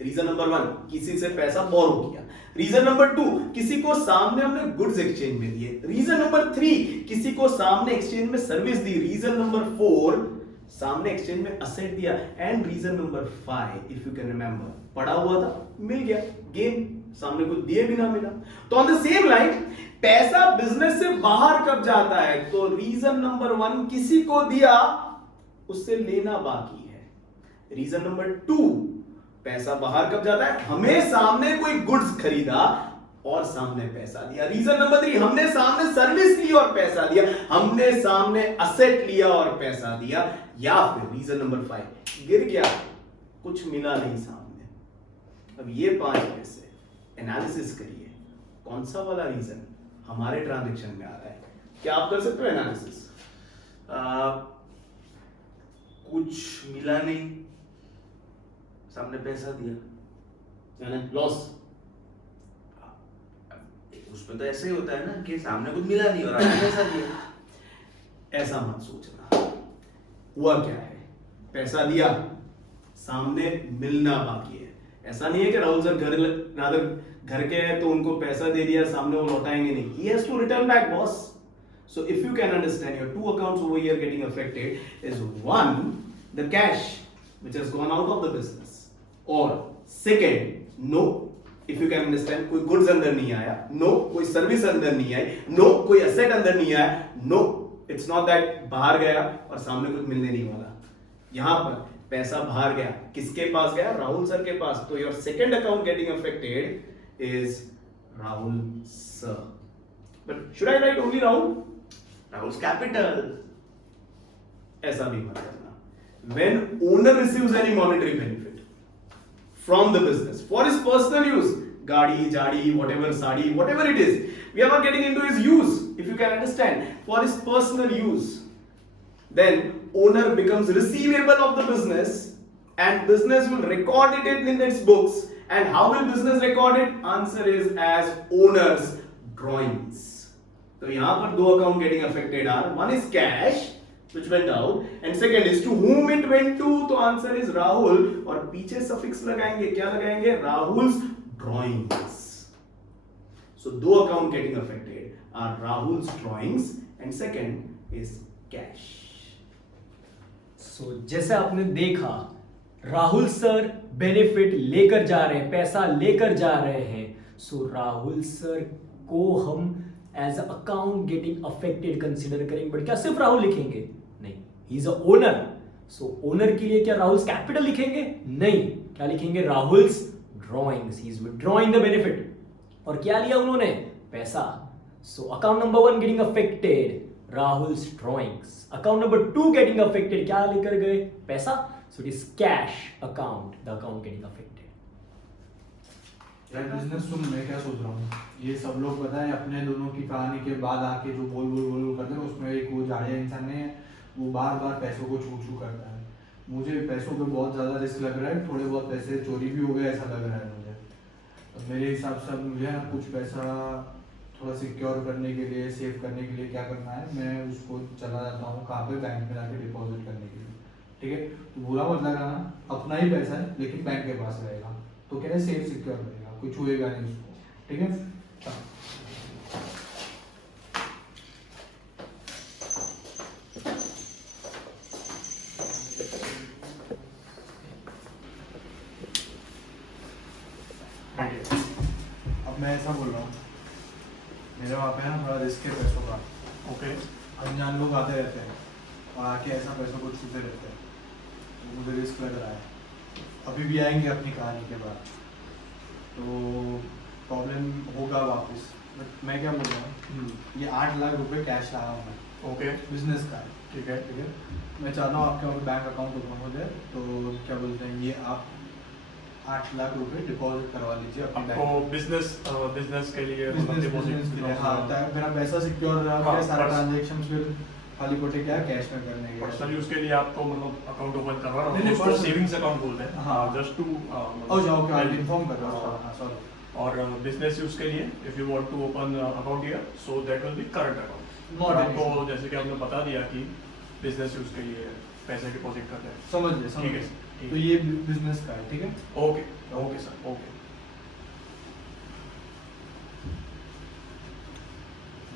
रीजन नंबर 1, किसी से पैसा बोरो किया. रीजन नंबर 2, किसी को सामने हमने गुड्स एक्सचेंज में दिए. रीजन नंबर 3, किसी को सामने एक्सचेंज में सर्विस दी. रीजन नंबर 4, सामने एक्सचेंज में असेट दिया. And reason number 5, if you can remember, पड़ा हुआ था, मिल गया, गेम. सामने कुछ दिए भी ना मिला. तो ऑन द सेम लाइन, पैसा बिजनेस से बाहर कब जाता है तो रीजन नंबर 1, किसी को दिया, उससे लेना बाकी है. रीजन नंबर 2, पैसा बाहर कब जाता है, हमें सामने कोई गुड्स खरीदा और सामने पैसा दिया. रीजन नंबर 3, हमने सामने सर्विस ली और पैसा दिया. हमने सामने असेट लिया और पैसा दिया. या फिर रीजन नंबर 5, गिर गया, कुछ मिला नहीं सामने. अब ये 5 में से एनालिसिस करिए कौन सा वाला रीजन हमारे ट्रांजैक्शन में आ रहा है. क्या आप कर सकते हो एनालिसिस? कुछ मिला नहीं, सामने पैसा दिया, यानी लॉस. उसमें तो ऐसे ही होता है ना कि सामने कुछ मिला नहीं और आपने पैसा दिया. ऐसा मत सोचना. हुआ क्या है, पैसा दिया, सामने मिलना बाकी है. ऐसा नहीं है कि राहुल सर घर के हैं तो उनको पैसा दे दिया, सामने वो लौटाएंगे नहीं. He has to return back, boss. So if you can understand, your 2 accounts over here getting affected is 1, the cash which has gone out of the business, or second, no, if you can understand, कोई goods अंदर नहीं आया, no, कोई service अंदर नहीं आई, no, कोई asset अंदर नहीं आया, no, it's not that बाहर गया और सामने कुछ मिलने नहीं वाला. यहां पर पैसा बाहर गया, किसके पास गया, राहुल सर के पास. तो your second account getting affected is Rahul sir. But should I write only Rahul? Rahul's capital. ऐसा भी मत करना. When owner receives any monetary benefit from the business for his personal use, गाड़ी जाड़ी whatever sari whatever it is, we are not getting into his use. If you can understand, for his personal use, then owner becomes receivable of the business and business will record it in its books. And how will business record it? Answer is as owner's drawings. So यहाँ पर 2 account getting affected are, one is cash which went out and second is to whom it went to. तो answer is Rahul और पीछे suffix लगाएंगे, क्या लगाएंगे, Rahul's drawings. So 2 account getting affected are Rahul's drawings and second is cash. सो जैसे आपने देखा, Rahul sir benefit लेकर जा रहे हैं, पैसा लेकर जा रहे हैं. सो राहुल सर को हम as a account getting affected consider करेंगे. बट क्या सिर्फ राहुल लिखेंगे? नहीं, he is a owner. So owner के लिए क्या राहुल्स कैपिटल लिखेंगे? नहीं. क्या लिखेंगे? Rahul's drawings. He is withdrawing the benefit. और क्या लिया उन्होंने? पैसा. So account number 1 getting affected, Rahul's drawings. Account number 2 getting affected, क्या लेकर गए? पैसा. So it is cash account, the account getting affected. यार बिजनेस सुन, मैं क्या सोच रहा हूँ, ये सब लोग पता है अपने दोनों की कहानी के बाद आके जो बोल करते हैं उसमें एक वो झाड़िया इंसान है, वो बार बार पैसों को छू करता है. मुझे पैसों पे बहुत ज़्यादा रिस्क लग रहा है. थोड़े बहुत पैसे चोरी भी हो गए ऐसा लग रहा है मुझे. मेरे हिसाब से मुझे ना कुछ पैसा थोड़ा सिक्योर करने के लिए, सेव करने के लिए क्या करना है, मैं उसको चला जाता हूँ कहाँ पे, बैंक में जाके डिपॉजिट करने के लिए. ठीक है, तो बुरा मत लगाना, अपना ही पैसा है लेकिन बैंक के पास रहेगा तो क्या है, सेफ सिक्योर रहेगा, कोई छुएगा नहीं उसको. ठीक है. मेरे वहाँ पे ना थोड़ा रिस्क है पैसों का। ओके अनजान लोग आते रहते हैं और आके ऐसा पैसों को छूते रहते हैं, तो मुझे रिस्क लग रहा है। अभी भी आएंगे अपनी कहानी के बाद, तो प्रॉब्लम होगा वापस। बट मैं क्या बोल रहा हूँ, ये 8 लाख रुपए कैश लाया हूँ मैं, ओके बिजनेस का है। ठीक है ठीक है, मैं चाहता हूँ आपके वहाँ बैंक अकाउंट ओपन हो जाए, तो क्या बोलते हैं, ये आप 8 लाख रुपए डिपॉजिट करवा लीजिए अपने आपको बैंक। बिजनेस के लिए बिजनेस के लिए, हाँ, ताकि मेरा पैसा सिक्योर रहा, हाँ, मेरे सारे बस। ट्रांजेक्शन फिर खाली कोटे क्या कैश में करने के। पर्सनली उसके लिए आपको मतलब अकाउंट ओपन करना नहीं, नहीं, उसको personal- सेविंग्स अकाउंट बोलते हैं हाँ। जस्ट टू ओ जाओ क्या इन्फॉर्म कर रहा हूँ, हाँ सॉरी। और बिजनेस यूज के लिए if you want to open account here so that will be current account. Not an आपको issue. जैसे कि आपने बता दिया कि बिजनेस यूज के लिए पैसे डिपॉजिट करते हैं। समझ गए, समझ ठीक है, गए। ठीक तो है। ये बिजनेस का है, ठीक है। Okay okay sir okay.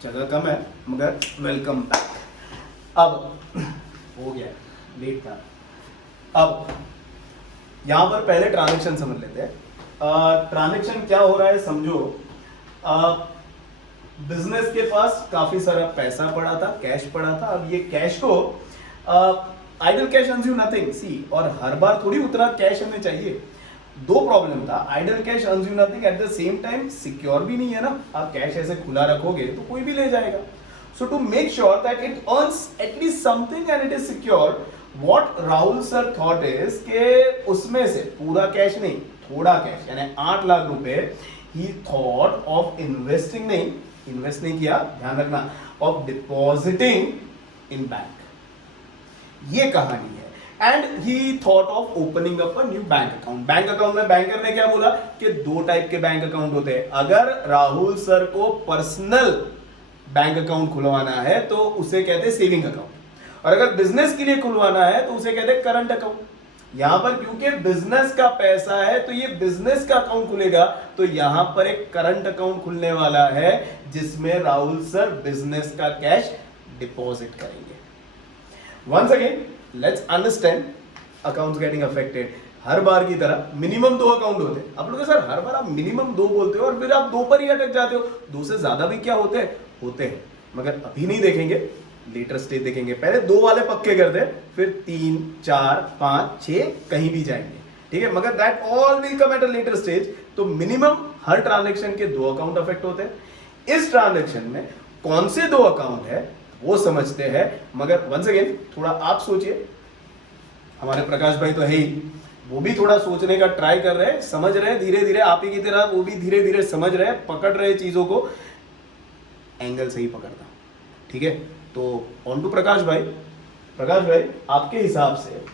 जगह कम है मगर वेलकम बैक। अब हो गया, लेट था। अब यहाँ पर पहले ट्रांजैक्शन समझ लेते हैं। ट्रांजैक्शन क्या हो रहा है समझो। बिजनेस के पास काफी सारा पैसा पड़ा था, कैश पड़ा था। अब ये कैश को idle cash earns you nothing see, और हर बार थोड़ी उतना कैश हमें चाहिए। दो प्रॉब्लम था, idle cash earns you nothing, at the same time secure भी नहीं है ना। आप कैश ऐसे खुला रखोगे तो कोई भी ले जाएगा। So to make sure that it earns at least something and it is secure, what Rahul sir thought is कि उसमें से पूरा कैश नहीं, थोड़ा कैश यानी 8 लाख रुपए he thought of investing नहीं, इन्वेस्ट नहीं किया, ध्यान रखना, of depositing in bank। ये कहानी है। And he thought of opening up a new bank account. Bank account में बैंकर ने क्या बोला कि 2 टाइप के बैंक अकाउंट होते हैं। अगर राहुल सर को पर्सनल बैंक अकाउंट खुलवाना है तो उसे कहते हैं सेविंग अकाउंट, और अगर बिजनेस के लिए खुलवाना है तो उसे कहते हैं करंट अकाउंट। यहां पर क्योंकि बिजनेस का पैसा है तो ये बिजनेस का अकाउंट खुलेगा, तो यहां पर एक करंट अकाउंट खुलने वाला है जिसमें राहुल सर बिजनेस का कैश डिपॉजिट करेंगे। Once again let's understand accounts getting affected. हर बार की तरह मिनिमम 2 अकाउंट होते हैं। आप लोग सर हर बार आप मिनिमम 2 बोलते हो और फिर आप 2 पर ही अटक जाते हो। 2 से ज्यादा भी क्या होते हैं, मगर अभी नहीं देखेंगे, लेटर स्टेज देखेंगे। पहले 2 वाले पक्के कर दे, फिर 3 4 5 6 कहीं भी जाएंगे, ठीक है, मगर that all will come at a later stage. तो मिनिमम हर ट्रांजैक्शन के 2 अकाउंट अफेक्ट होते हैं। इस ट्रांजैक्शन में कौन से 2 अकाउंट है वो समझते हैं, मगर वंस अगेन थोड़ा आप सोचिए। हमारे प्रकाश भाई तो है ही, वो भी थोड़ा सोचने का ट्राई कर रहे हैं, समझ रहे हैं धीरे धीरे, आप ही की तरह वो भी धीरे धीरे समझ रहे हैं, पकड़ रहे हैं चीजों को, एंगल सही पकड़ना, ठीक है। तो ऑन टू प्रकाश भाई। प्रकाश भाई आपके हिसाब से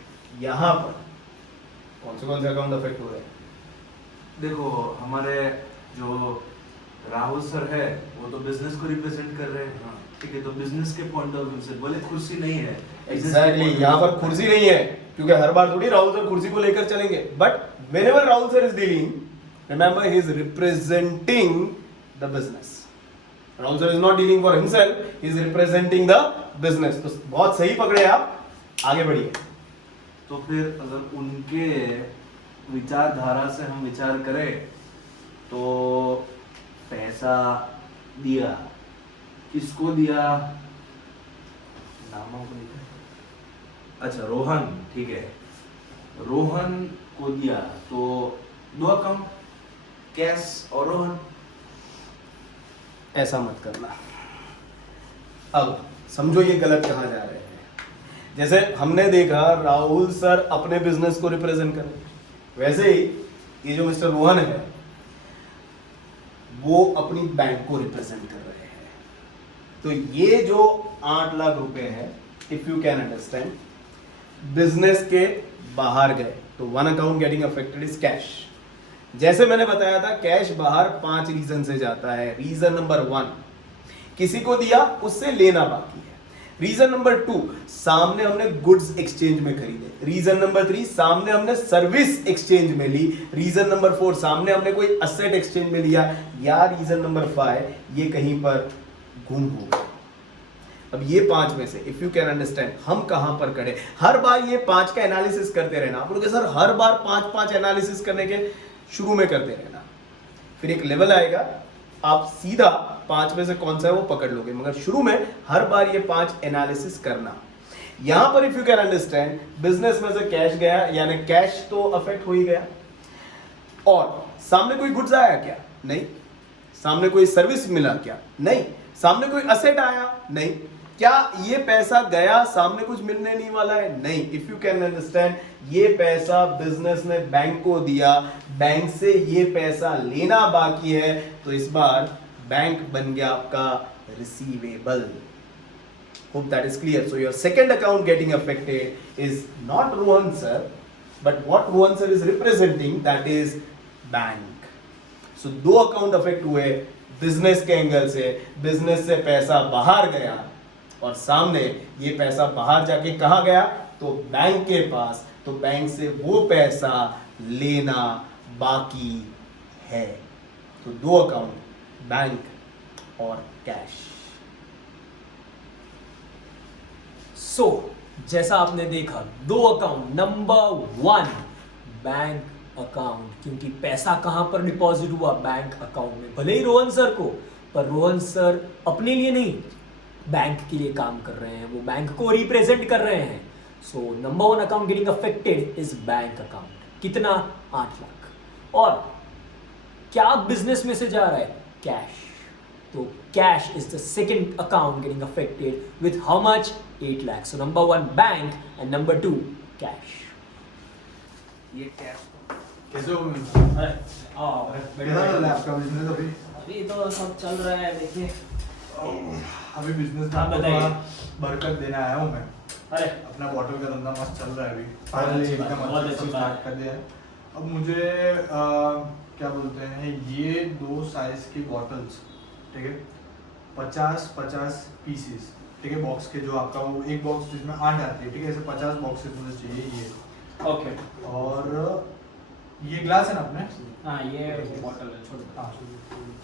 यहां पर कौन से अकाउंट अफेक्ट हो रहे हैं? देखो हमारे जो राहुल सर है वो तो बिजनेस को रिप्रेजेंट कर रहे हैं, ठीक है, तो बिजनेस के पॉइंट ऑफ व्यू से बोले कुर्सी नहीं है, एग्जैक्टली यहाँ पर कुर्सी नहीं है, क्योंकि हर बार थोड़ी राहुल सर कुर्सी को लेकर चलेंगे। But whenever Rahul sir is dealing, remember he is representing the business. Rahul sir is not dealing for himself, he is representing the business. तो बहुत सही पकड़े आप, आगे बढ़िए। तो फिर अगर उनके विचारधारा से हम विचार करें तो पैसा दिया, किसको दिया, नामों को नहीं, अच्छा रोहन, ठीक है, रोहन को दिया। तो 2 अकाउंट, कैश और रोहन। ऐसा मत करना। अब समझो ये गलत कहाँ जा रहे हैं। जैसे हमने देखा राहुल सर अपने बिजनेस को रिप्रेजेंट कर रहे हैं, वैसे ही ये जो मिस्टर रोहन है वो अपनी बैंक को रिप्रेजेंट कर रहे हैं। तो ये जो 8 लाख रुपए है, if you can understand, business के बाहर गए तो 1 account getting affected is cash. जैसे मैंने बताया था कैश बाहर 5 रीजन से जाता है। रीजन नंबर 1, किसी को दिया उससे लेना बाकी है। रीजन नंबर 2, सामने हमने गुड्स एक्सचेंज में खरीदे। रीजन नंबर 3, सामने हमने सर्विस एक्सचेंज में ली। रीजन नंबर 4, सामने हमने कोई असेट एक्सचेंज में लिया। या रीजन नंबर 5, ये कहीं पर गुम हो गया। अब ये 5 में से इफ यू कैन अंडरस्टैंड हम कहां पर खड़े। हर बार ये 5 का एनालिसिस करते रहना। आप लोग सर हर बार 5 एनालिसिस करने के शुरू में करते रहना, फिर एक लेवल आएगा आप सीधा पांच में से कौन सा है वो पकड़ लोगे, मगर शुरू में हर बार ये 5 एनालिसिस करना। यहां पर if you can understand, business में से कैश गया, यानी कैश तो अफेक्ट हो ही गया, और सामने कोई गुड्स आया क्या? नहीं। सामने कोई सर्विस मिला क्या? नहीं। सामने कोई असेट आया? नहीं। क्या ये पैसा गया, सामने कुछ मिलने नहीं वाला है? नहीं। इफ यू कैन अंडरस्टैंड, ये पैसा बिजनेस ने बैंक को दिया, बैंक से ये पैसा लेना बाकी है, तो इस बार बैंक बन गया आपका receivable. Hope that is clear. So your second account getting affected is not Rohan sir, but what Rohan sir is representing, that is bank. So दो अकाउंट अफेक्ट हुए बिजनेस के एंगल से, बिजनेस से पैसा बाहर गया और सामने ये पैसा बाहर जाके कहाँ गया? तो बैंक के पास, तो बैंक से वो पैसा लेना बाकी है। तो दो अकाउंट, बैंक और कैश। सो जैसा आपने देखा, दो अकाउंट, नंबर 1 बैंक अकाउंट, क्योंकि पैसा कहां पर डिपॉजिट हुआ? बैंक अकाउंट में। भले ही रोहन सर को, पर रोहन सर अपने लिए नहीं, बैंक के लिए काम कर रहे हैं, वो बैंक को रिप्रेजेंट कर रहे हैं। सो number 1 account getting affected is bank account. कितना? 8 लाख। और क्या बिजनेस में से जा रहा है? कैश। तो cash is the second account getting affected with how much? 8 lakhs. So number 1 bank and number 2 cash. ये कैश कैसे हो? अरे आओ, कैसा चल रहा है आपका बिजनेस अभी? अभी तो सब चल रहा है, देखिए। अभी बिजनेस में आप आपको बताइए। थोड़ा बरकत देने आया हूँ मैं। अरे अपना बॉटल का धंधा मस्त चल रहा है अभी, बहुत फाइनली अच्छी बात, एकदम बहुत अच्छे से अच्छी बात। स्टार्ट कर दिया है। अब मुझे क्या बोलते हैं, ये 2 साइज की बॉटल्स, ठीक है, 50-50 पीसेस, ठीक है, बॉक्स के, जो आपका वो एक बॉक्स जिसमें 8 आती है, ठीक है, ऐसे 50 बॉक्सेस मुझे चाहिए ये। ओके। और ये ग्लास है ना अपने? हाँ, ये बॉटल है, छोटा। हाँ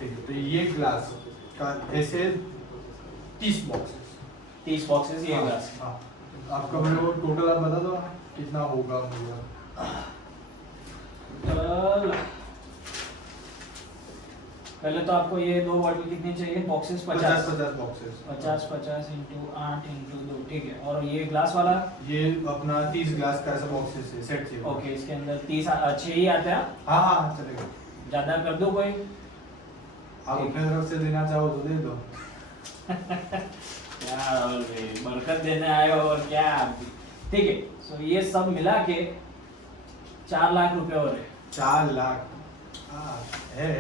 ठीक है, तो ये ग्लास का ऐसे 30 बॉक्सेस। 30 बॉक्सेस ये ग्लास। हाँ, आपका मेरे को टोटल आप बता दो कितना होगा मुझे। पहले तो आपको ये 2 बॉटल कितनी चाहिए? Boxes 50 boxes. 50 इंटू 8 इंटू 2, ठीक है। और ये ग्लास वाला? ये अपना 30 ग्लास का ऐसा बॉक्सेस है, सेट चाहिए। ओके, इसके अंदर 30 6 ही आते हैं। हाँ हाँ चलेगा। ज्यादा कर दो कोई? आप अपने तरफ से देना चाहो तो दे दो। क्या राहुल भाई, बरकत देने आए हो और क्या? ठीक है, सो ये सब मिला के 4 लाख रुपए हो रहे। 4 लाख? हाँ है।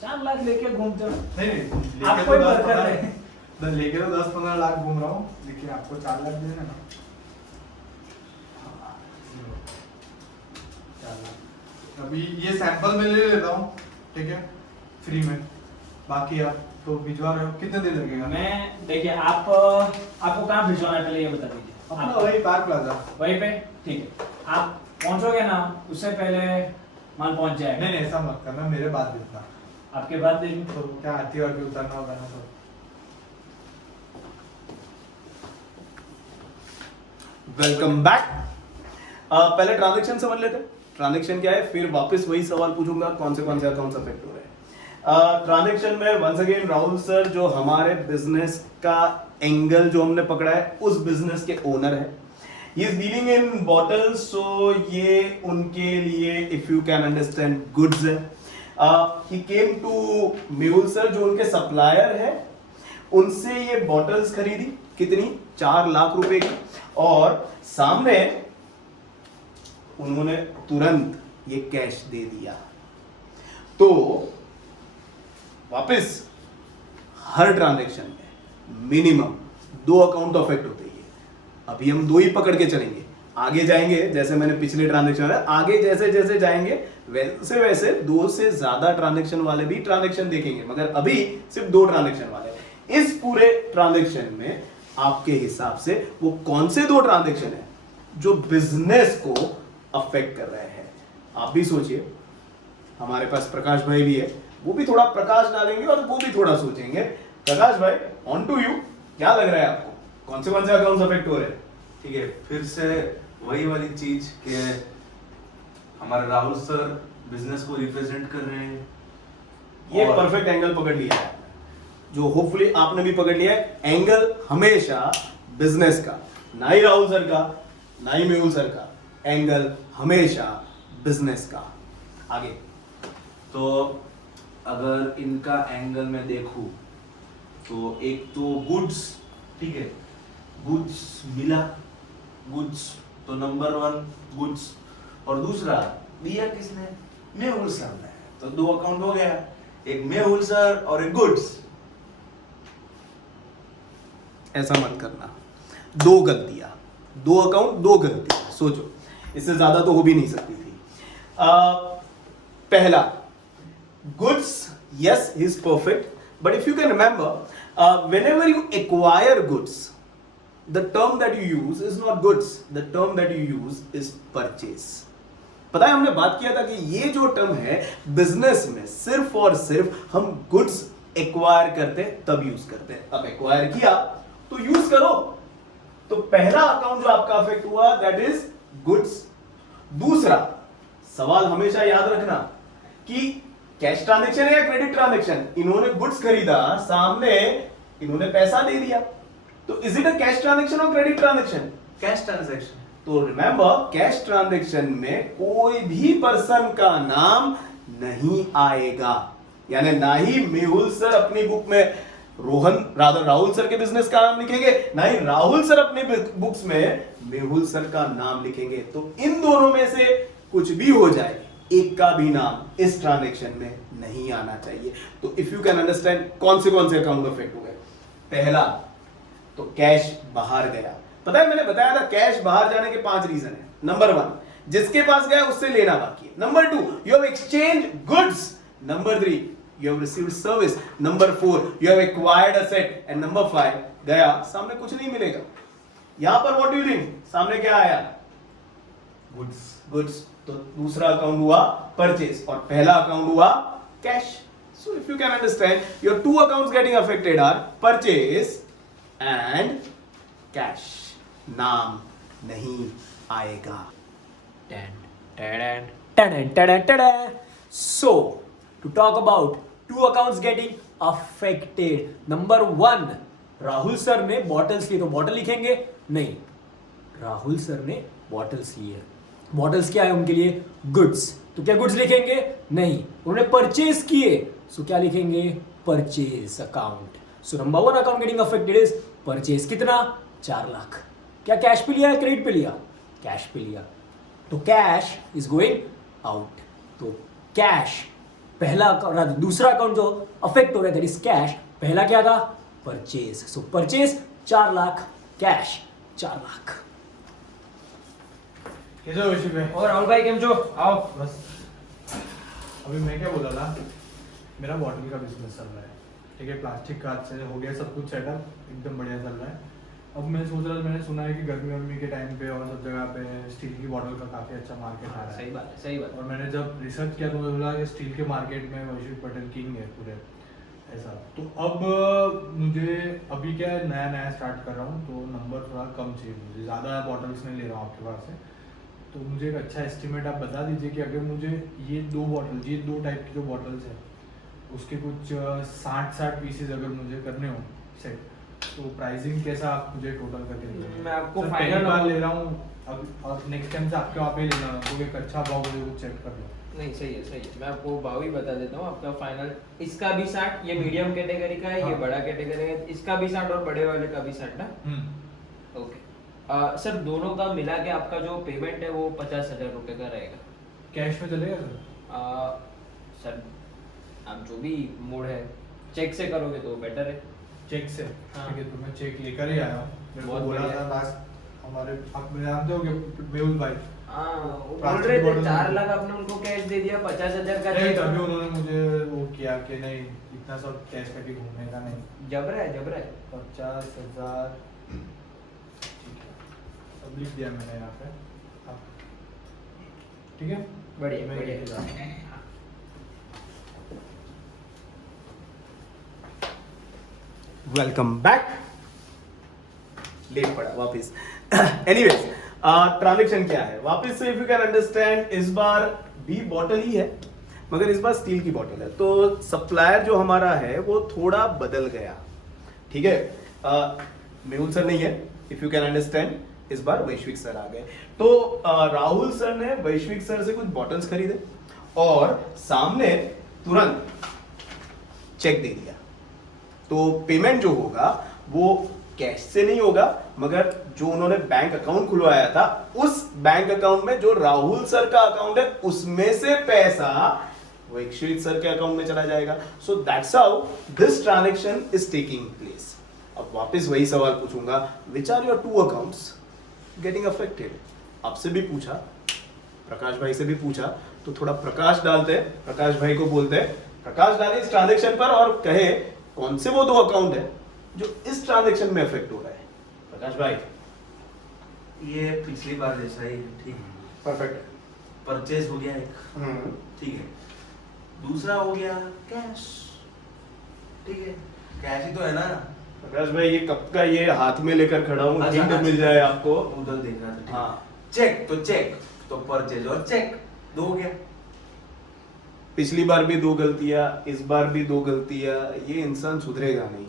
4 लाख लेके घूमते हो? नहीं लेके आपको तो ही 10 बरकत है। 15 लेके तो 10-15 लाख घूम रहा हूँ, लेकिन आपको 4 लाख देना ना। 4 लाख अभी ये सैंपल में ले लेता हूँ, ठीक है, फ्री में। बाकी आप तो भिजवा रहे हो, कितने दिन लगेगा? मैं देखिए, आपको कहाँ भिजवाना है पहले ये बता दीजिए। अपना वही पार्क प्लाजा। वहीं पे? ठीक है, आप पहुंचोगे ना, उससे पहले माल पहुंच जाएगा। नहीं ऐसा मत करना, मेरे बाद भेजना। आपके बाद देखिए। तो क्या आती और उतरना होगा ना तो। Welcome back. पहले ट्रांजैक्शन समझ लेते हैं। ट्रांजैक्शन क्या है, फिर वापस वही सवाल पूछूंगा कौन से अकाउंट्स अफेक्ट हो रहे हैं। ट्रांजैक्शन में वंस अगेन राहुल सर जो हमारे बिजनेस का एंगल जो हमने पकड़ा है, उस बिजनेस के ओनर है। He is dealing in bottles, so ये उनके लिए if you can understand goods है। He came to Mehul sir जो उनके सप्लायर है, उनसे ये बॉटल्स खरीदी, कितनी? 4 लाख रुपए की, और सामने उन्होंने तुरंत ये कैश दे दिया। तो वापस हर ट्रांजैक्शन में मिनिमम 2 अकाउंट अफेक्ट होते हैं। अभी हम 2 ही पकड़ के चलेंगे, आगे जाएंगे जैसे मैंने पिछले ट्रांजैक्शन में, आगे जैसे जैसे जाएंगे वैसे वैसे 2 से ज्यादा ट्रांजैक्शन वाले भी ट्रांजैक्शन देखेंगे, मगर अभी सिर्फ 2 ट्रांजैक्शन वाले। इस पूरे ट्रांजैक्शन में आपके हिसाब से वो कौन से 2 ट्रांजैक्शन है जो बिजनेस को अफेक्ट कर रहे हैं? आप भी सोचिए, हमारे पास प्रकाश भाई भी है, वो भी थोड़ा प्रकाश डालेंगे और वो भी थोड़ा सोचेंगे। प्रकाश भाई, ऑन टू यू, क्या लग रहा है आपको, कौन से अकाउंट्स अफेक्ट हो रहे हैं? ठीक है, फिर से वही वाली चीज कि हमारे राहुल सर बिजनेस को रिप्रेजेंट कर रहे हैं, ये और- परफेक्ट एंगल पकड़ लिया है आपने, जो होपफुली आपने भी पकड़ लिया है। एंगल हमेशा बिजनेस का, ना ही राहुल सर का, ना ही मेहुल सर का, एंगल हमेशा बिजनेस का। आगे तो अगर इनका एंगल में देखूं तो एक तो गुड्स, ठीक है, गुड्स मिला, गुड्स तो नंबर 1 गुड्स, और दूसरा दिया किसने, मेहुल सर ने, तो 2 अकाउंट हो गया, एक मेहुल सर और एक गुड्स। ऐसा मत करना, 2 गलतियां, 2 अकाउंट 2 गलतियां, सोचो, इससे ज्यादा तो हो भी नहीं सकती थी। पहला, goods, yes he is perfect, but if you can remember, whenever you acquire goods, the term that you use is not goods, the term that you use is purchase. पता है हमने बात किया था कि ये जो टर्म है बिजनेस में सिर्फ और सिर्फ हम गुड्स एक्वायर करते तब यूज करते हैं। अब एक्वायर किया तो यूज करो। तो पहला अकाउंट जो आपका अफेक्ट हुआ दैट इज गुड्स। दूसरा सवाल हमेशा याद रखना कि कैश ट्रांजैक्शन या क्रेडिट ट्रांजैक्शन, इन्होंने गुड्स खरीदा, सामने इन्होंने पैसा दे दिया, तो is it a cash transaction और क्रेडिट ट्रांजैक्शन? Cash transaction. तो रिमेंबर, कैश ट्रांजैक्शन में कोई भी पर्सन का नाम नहीं आएगा, यानी ना ही मेहुल सर अपनी बुक में राहुल सर के बिजनेस का नाम लिखेंगे, ना ही राहुल सर अपनी बुक्स में मेहुल सर का नाम लिखेंगे। तो इन दोनों में से कुछ भी हो जाए, एक का भी नाम इस ट्रांजैक्शन में नहीं आना चाहिए। तो इफ यू कैन अंडरस्टैंड कौन से अकाउंट अफेक्ट हो गए। पहला तो कैश बाहर गया। पता है मैंने बताया था कैश बाहर जाने के 5 रीजन है। नंबर 1, जिसके पास गया उससे लेना बाकी है। Number 2, you have exchange goods. Number 3, you have received service. Number 4, you have acquired asset. And number 5, गया सामने कुछ नहीं मिलेगा। यहां पर what do you think? सामने क्या आया? गुड्स। तो दूसरा अकाउंट हुआ परचेज और पहला अकाउंट हुआ cash. So if you can understand, your 2 accounts getting affected are purchase and cash. नाम नहीं आएगा। So, to talk about 2 accounts getting affected. Number 1, Rahul sir ने बॉटल्स लिए, तो बॉटल लिखेंगे नहीं, राहुल सर ने बॉटल्स लिए। बॉटल्स क्या है उनके लिए? गुड्स। तो क्या गुड्स लिखेंगे? नहीं। उन्होंने परचेज किए, सो क्या लिखेंगे? Purchase account. So number 1 account getting affected is purchase. कितना? 4 लाख। क्या कैश पे लिया या क्रेडिट पे लिया? कैश पे लिया, तो कैश इज गोइंग आउट। तो कैश पहला, दूसरा अकाउंट जो अफेक्ट हो रहा है दैट इज कैश। पहला क्या था? परचेज। सो परचेज 4 लाख, कैश 4 लाख। कैसे हो ऋषि भाई? और राहुल भाई केम छो? आओ। बस अभी मैं क्या बोला था, मेरा बॉटल का बिजनेस चल रहा है, ठीक है, प्लास्टिक का से हो गया सब कुछ सेटअप, एकदम बढ़िया चल रहा है। अब मैं सोच रहा था, मैंने सुना है कि गर्मी के टाइम पे और सब जगह पे स्टील की बॉटल का काफ़ी अच्छा मार्केट आ रहा है। सही बात है, सही बात है। और मैंने जब रिसर्च किया तो मुझे बोला कि स्टील के मार्केट में वैश्विक पटेल किंग है पूरे ऐसा। तो अब मुझे अभी क्या है, नया स्टार्ट कर रहा हूँ, तो नंबर थोड़ा कम चाहिए मुझे, ज़्यादा बॉटल्स नहीं ले रहा हूँ आपके पास से। तो मुझे एक अच्छा एस्टिमेट आप बता दीजिए कि अगर मुझे ये 2 टाइप की जो बॉटल्स है उसके कुछ 60 पीसेज अगर मुझे करने हो सेट, तो प्राइसिंग कैसा आप मुझे टोटल करके दीजिए। मैं आपको सर, फाइनल पहली बार ले रहा हूँ अब, और नेक्स्ट टाइम से आपके वहाँ पे ही लेना, तो एक अच्छा भाव मुझे कुछ चेक कर लो। नहीं, सही है, सही है। मैं आपको भाव ही बता देता हूँ आपका फाइनल। इसका भी 60, ये मीडियम कैटेगरी का है, ये हाँ। बड़ा कैटेगरी है, इसका भी 60 और बड़े वाले का भी 60 ना। ओके सर, दोनों का मिला के आपका जो पेमेंट है वो 50,000 रुपये का रहेगा। कैश में चलेगा सर? सर आप जो भी मूड है, चेक से करोगे तो बेटर है। चेक से? हाँ। ठीक है, तो मैं चेक लेकर ही आया हूँ। मेरे को बहुत बोला बढ़िया। था लास्ट हमारे, आप जानते हो कि मेहुल भाई, हाँ, वो बोल प्लास्टिक रहे थे बॉटल 4 में- लाख आपने उनको कैश दे दिया, 50,000 का नहीं, चेक। तभी उन्होंने मुझे वो किया कि नहीं, इतना सब कैश करके घूमने का नहीं। जबरा है, जबरा है। 50,000 ठीक है, सब लिख दिया मैंने यहाँ पे। हाँ। ठीक है, बढ़िया, मैं बढ़िया। लेके जाता हूँ। Welcome back. लेट पड़ा वापस। एनीवेज, ट्रांजैक्शन क्या है वापस से, इफ यू कैन अंडरस्टैंड, इस बार भी बॉटल ही है, मगर इस बार स्टील की बॉटल है, तो सप्लायर जो हमारा है वो थोड़ा बदल गया, ठीक है। मेहुल सर नहीं है, इफ यू कैन अंडरस्टैंड, इस बार वैश्विक सर आ गए। तो राहुल सर ने वैश्विक सर से कुछ बॉटल्स खरीदे और सामने तुरंत चेक दे दिया। तो पेमेंट जो होगा वो कैश से नहीं होगा, मगर जो उन्होंने बैंक अकाउंट खुलवाया था उस बैंक अकाउंट में जो राहुल सर का अकाउंट है उसमें से पैसा वैश्विक सर के अकाउंट में चला जाएगा। So that's how this transaction is taking place. अब वापस वही सवाल पूछूंगा, which are your two accounts getting affected? आपसे भी पूछा, प्रकाश भाई से भी पूछा, तो थोड़ा प्रकाश डालते हैं, प्रकाश भाई को बोलते हैं, प्रकाश डाले इस ट्रांजैक्शन पर और कहे कौन से वो दो अकाउंट है जो इस ट्रांजैक्शन में अफेक्ट हो रहा है। प्रकाश भाई। ये पिछली बार जैसा ही है, ठीक है। परफेक्ट। परचेज हो गया एक, ठीक है। दूसरा हो गया कैश, ठीक है। कैश ही तो है ना। प्रकाश भाई ये कब का ये हाथ में लेकर खड़ा हूँ, अच्छा, हिंट अच्छा। मिल जाए आपको। उधर देख रहा था, ठीक है। हाँ। चेक तो परचेज और चेक दो हो गया। पिछली बार भी दो गलतियां, इस बार भी दो गलतियां, ये इंसान सुधरेगा नहीं।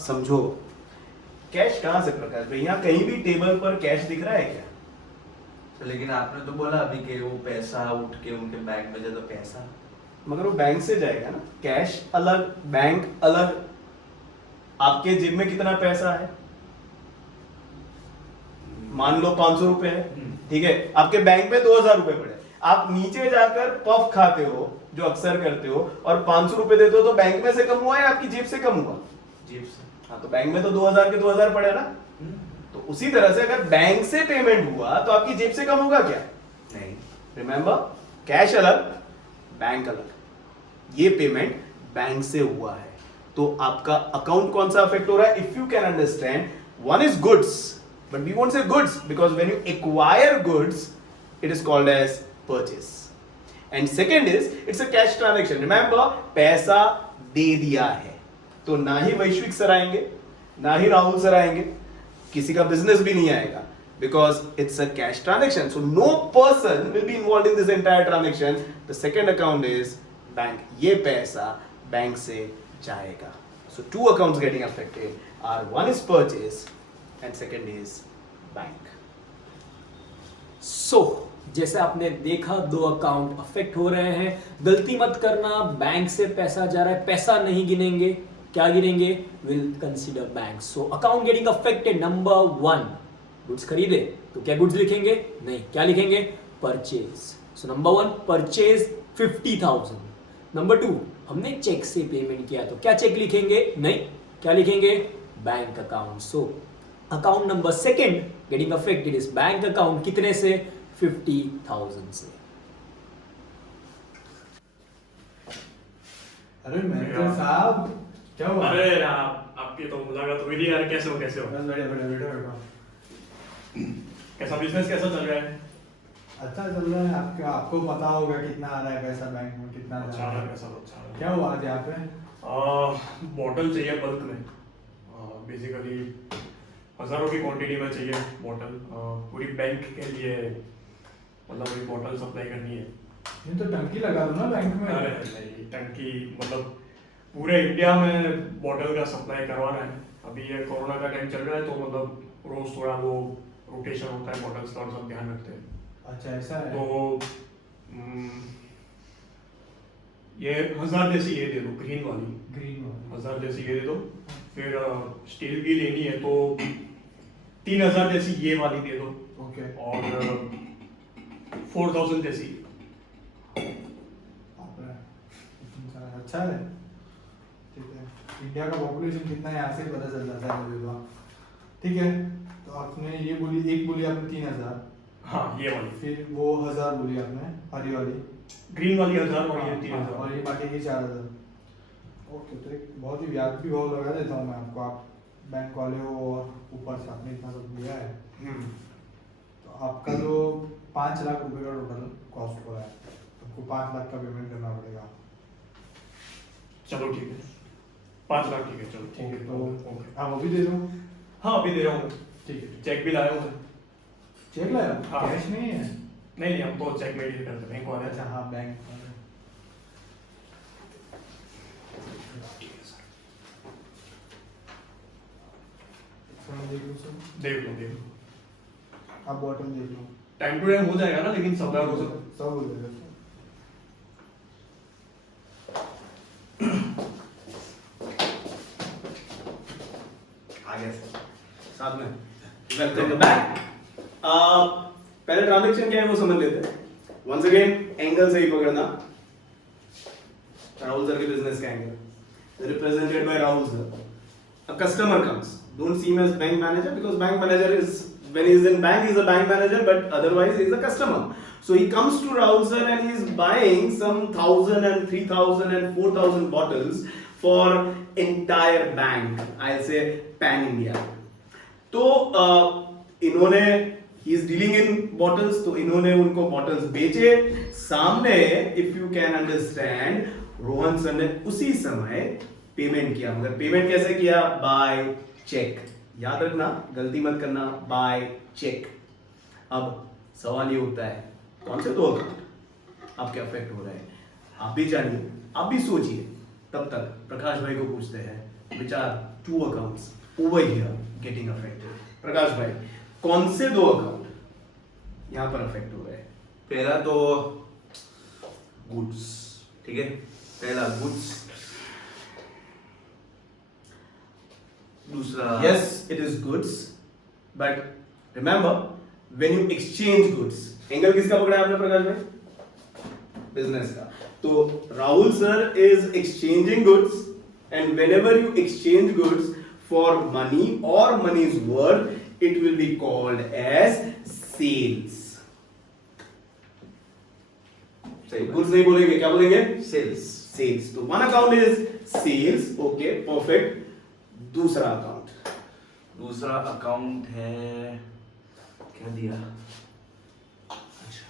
समझो, कैश कहां से प्रकाश भाई? यहाँ कहीं भी टेबल पर कैश दिख रहा है क्या? तो लेकिन आपने तो बोला अभी कि वो पैसा उठ के उनके बैंक में जाए तो पैसा, मगर वो बैंक से जाएगा ना, कैश अलग बैंक अलग। आपके जेब में कितना पैसा है? मान लो 500 रुपए है, ठीक है। आपके बैंक में 2000 रुपए पड़े, आप नीचे जाकर पफ खाते हो जो अक्सर करते हो और 500 रुपए देते हो, तो बैंक में से कम हुआ या आपकी जेब से कम हुआ? जेब से। हाँ, तो बैंक में तो 2000 के 2000 पड़े ना। तो उसी तरह से अगर बैंक से पेमेंट हुआ तो आपकी जेब से कम होगा क्या? नहीं। रिमेंबर, कैश अलग बैंक अलग। ये पेमेंट बैंक से हुआ है, तो आपका अकाउंट कौन सा अफेक्ट हो रहा है? If you can understand, one is goods, but we won't say goods because when you acquire goods it is called as purchase, and second is it's a cash transaction. Remember, पैसा दे दिया है, तो ना ही वैश्विक सर आएंगे ना ही Rahul sir आएंगे, किसी का बिजनेस भी नहीं आएगा, because it's a cash transaction, so no person will be involved in this entire transaction. The second account is bank. ये पैसा बैंक से जाएगा. So two accounts getting affected are, one is purchase and second is bank. सो जैसे आपने देखा, दो account affect हो रहे हैं। गलती मत करना, बैंक से पैसा जा रहा है, पैसा नहीं गिनेंगे, क्या गिनेंगे? Will consider bank. So account getting affected, number 1, goods खरीदे तो क्या गुड्स लिखेंगे? नहीं, क्या लिखेंगे? Purchase. So number 1 purchase 50,000। Number 2 हमने चेक से पेमेंट किया तो क्या चेक लिखेंगे? नहीं, क्या लिखेंगे? Bank account. So account number 2 getting affected is bank account. कितने से? 50,000 से। अरे मेहता साहब, क्या हुआ? अरे यार, आपकी तो मुलाकात हुई नहीं यार। कैसे हो? बस बढ़िया बढ़िया, बैठो बैठो। कैसा बिजनेस कैसा चल रहा है? अच्छा चल रहा है। आपको पता होगा कितना आ रहा है पैसा बैंक में, कितना जा अच्छा रहा रहा है। है, कैसा अच्छा रहा है। क्या हुआ आज यहाँ पे? बॉटल चाहिए बल्क में, बेसिकली 1000 की क्वांटिटी में चाहिए बॉटल, पूरी बैंक के लिए, मतलब एक बॉटल सप्लाई करनी है। ये तो टंकी लगा दो ना बैंक में। अरे नहीं, टंकी मतलब पूरे इंडिया में बॉटल का सप्लाई करवाना है। अभी ये कोरोना का टाइम चल रहा है, तो मतलब रोज थोड़ा वो रोटेशन होता है बॉटल्स का, और सब ध्यान रखते हैं। अच्छा ऐसा है। तो ये 1000 जैसी ये दे दो, ग्रीन वाली। ग्रीन वाला। 1000 जैसी ये दे दो। फिर स्टील की लेनी है तो 3000 जैसी ये वाली दे दो, ओके। और 4000 जैसी। अच्छा है, ठीक है। इंडिया का पॉपुलेशन कितना है यहाँ से पता चल जाता है मुझे तो। ठीक है, तो आपने ये बोली, एक बोली आपने 3000, हाँ ये वाली। फिर वो 1000 बोली आपने हरी वाली, ग्रीन वाली 1000 और ये हाँ, 3000। और ये बाकी की 4000। ओके, तो एक बहुत ही व्यापी भाव लगा देता हूँ मैं आपको। आप बैंक वाले हो और ऊपर से आपने इतना सब दिया है, तो आपका जो 5 लाख रुपए का टोटल कॉस्ट हो रहा है, आपको 5 लाख का पेमेंट करना पड़ेगा। चलो ठीक है, 5 लाख ठीक है, चलो ठीक है। तो ओके, आप अभी दे दो। हाँ अभी दे रहा हूँ। ठीक है। चेक भी लाया हूँ। चेक लाया? हाँ। कैश नहीं है? नहीं हम तो चेक में डील करते, बैंक वाले। अच्छा हाँ, बैंक। देख लो आप बॉटल देख लो, टाइम टू टाइम हो जाएगा ना, लेकिन सप्लाई हो सकता है। सब हो जाएगा। आ गया सर साथ में। Welcome back. पहले ट्रांजैक्शन क्या है वो समझ लेते हैं। वंस अगेन एंगल सही पकड़ना, राहुल सर के बिजनेस का angle represented by Rahul sir. A customer comes, don't see him as bank manager because bank manager is when he is in bank he is a bank manager, but otherwise he is a customer. So he comes to Rahul sir and he is buying some 1,000 and 3,000 and 4,000 bottles for entire bank, I'll say pan India. तो इन्होंने he is dealing in bottles, तो इन्होंने उनको bottles बेचे सामने। if you can understand, Rohan sir ने उसी समय पेमेंट किया, मगर पेमेंट कैसे किया? By cheque. याद रखना, गलती मत करना, बाय चेक। अब सवाल ये होता है कौन से दो अकाउंट आपके अफेक्ट हो रहे हैं? आप भी जानिए, आप भी सोचिए। तब तक प्रकाश भाई को पूछते हैं which are two accounts over here getting affected. Prakash भाई, कौन से दो अकाउंट यहां पर अफेक्ट हो रहे हैं? पहला तो गुड्स, ठीक है, पहला गुड्स। दूसरा Yes, it is goods, but remember when you exchange goods, angle किसका पकड़ा है आपने प्रकाश भाई? बिजनेस का। तो Rahul sir is exchanging goods, and whenever you exchange goods for money और money's worth, it will be called as sales. Goods नहीं बोलेंगे, क्या बोलेंगे? सेल्स। सेल्स। तो one account is sales, okay perfect. दूसरा अकाउंट, दूसरा अकाउंट है, क्या दिया? अच्छा,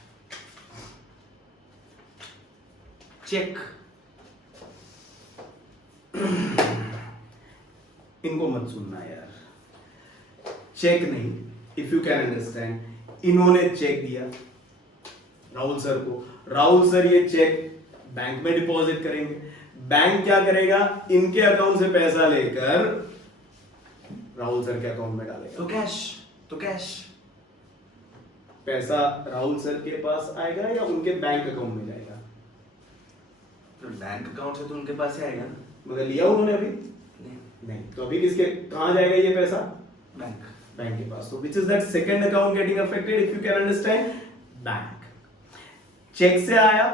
चेक। इनको मत सुनना यार, चेक नहीं। इफ यू कैन अंडरस्टैंड, इन्होंने चेक दिया राहुल सर को, राहुल सर ये चेक बैंक में डिपॉजिट करेंगे। बैंक क्या करेगा? इनके अकाउंट से पैसा लेकर राहुल सर के अकाउंट में डालेगा। तो कैश पैसा राहुल सर के पास आएगा या उनके बैंक अकाउंट में जाएगा? तो बैंक अकाउंट से तो उनके पास ही आएगा ना। मगर लिया उन्होंने अभी नहीं। तो अभी किसके कहां जाएगा ये पैसा? बैंक के पास। तो which is that second account getting affected? If you can understand, bank. Cheque से आया,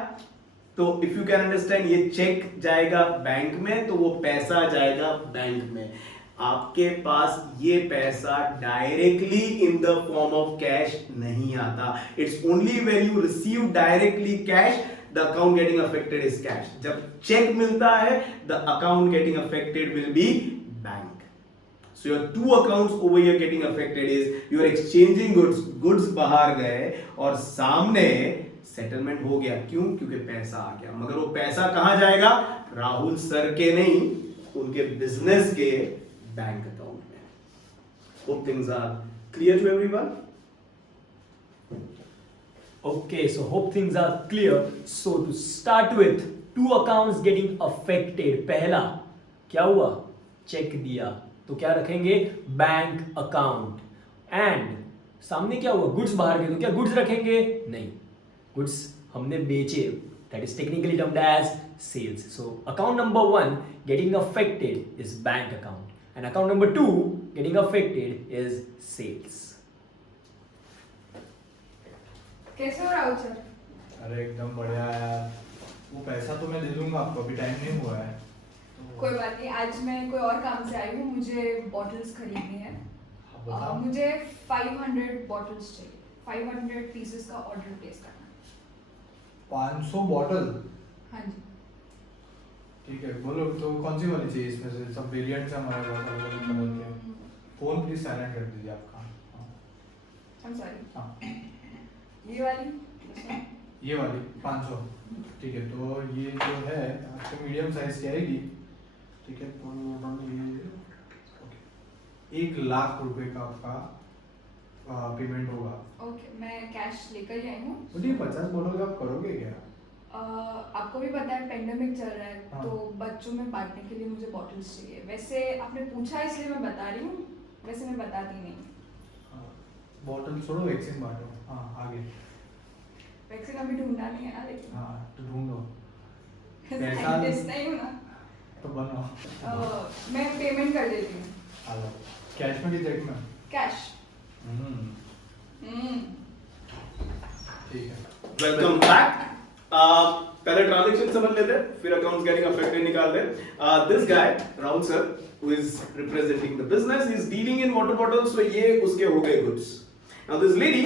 तो इफ यू कैन अंडरस्टैंड, ये चेक जाएगा बैंक में, तो वो पैसा जाएगा बैंक में। आपके पास ये पैसा directly in the form of cash नहीं आता। It's only when you receive directly cash, the account getting affected is cash. जब चेक मिलता है, the account getting affected will be bank. So your two accounts over here getting affected is you are exchanging goods बाहर गए और सामने settlement हो गया। क्यों? क्योंकि पैसा आ गया। मगर वो पैसा कहां जाएगा? राहुल सर के नहीं, उनके बिजनेस के बैंक अकाउंट में। Hope things are clear to everyone. Okay, so hope things are clear. So to start with, two accounts getting affected. पहला क्या हुआ? चेक दिया, तो क्या रखेंगे? Bank account. एंड सामने क्या हुआ? गुड्स बाहर गए, तो क्या गुड्स रखेंगे? नहीं, गुड्स हमने बेचे, that is technically termed as sales. So account number 1 getting affected is bank account, and account number 2 getting affected is sales. कैसे हो राहुल सर? अरे एकदम बढ़िया यार, वो पैसा तो मैं दे दूंगा आपको, अभी टाइम नहीं हुआ है। कोई बात नहीं, आज मैं कोई और काम से आई हूँ, मुझे बॉटल्स खरीदनी है। आप बताओ। मुझे 500 बॉटल्स चाहिए, 500 पीसेस का ऑर्डर प्लेस करना है। 500 बॉटल? हाँ जी। ठीक है, बोलो तो कौन सी वाली चाहिए इसमें से? सब वेरिएंट्स हैं हमारे पास अलग-अलग कलर के। फोन प्लीज साइलेंट कर दीजिए आपका। I'm sorry। हाँ, ये वाली? ये वाली 500। ठीक है, तो ये जो है आपको मीडियम साइज की आएगी। ठीक है, तो ये 1,00,000 रुपए का आपका पेमेंट होगा। ओके, मैं कैश लेकर ही आई हूँ। मुझे 50 बॉटल आप करोगे क्या? आपको भी पता है पेंडेमिक चल रहा है, हाँ। तो बच्चों में बांटने के लिए मुझे बॉटल्स चाहिए। वैसे आपने पूछा इसलिए मैं बता रही हूँ, वैसे मैं बताती नहीं। बॉटल छोड़ो, वैक्सीन बांटो। हाँ आगे। वैक्सीन अभी ढूंढा नहीं है ना, लेकिन हाँ तो ढूंढो। पैसा साइंटिस्ट नहीं हूँ ना। तो बनो। मैं पेमेंट कर देती हूँ। हेलो, कैश में कि चेक में? कैश। हम्म, ठीक है। Welcome back. पहले ट्रांजैक्शन समझ लेते हैं, फिर अकाउंट्स गेटिंग अफेक्टेड निकालते हैं। This guy Rahul sir who is representing the business is dealing in water bottles, so ये उसके हो गए goods. Now this lady,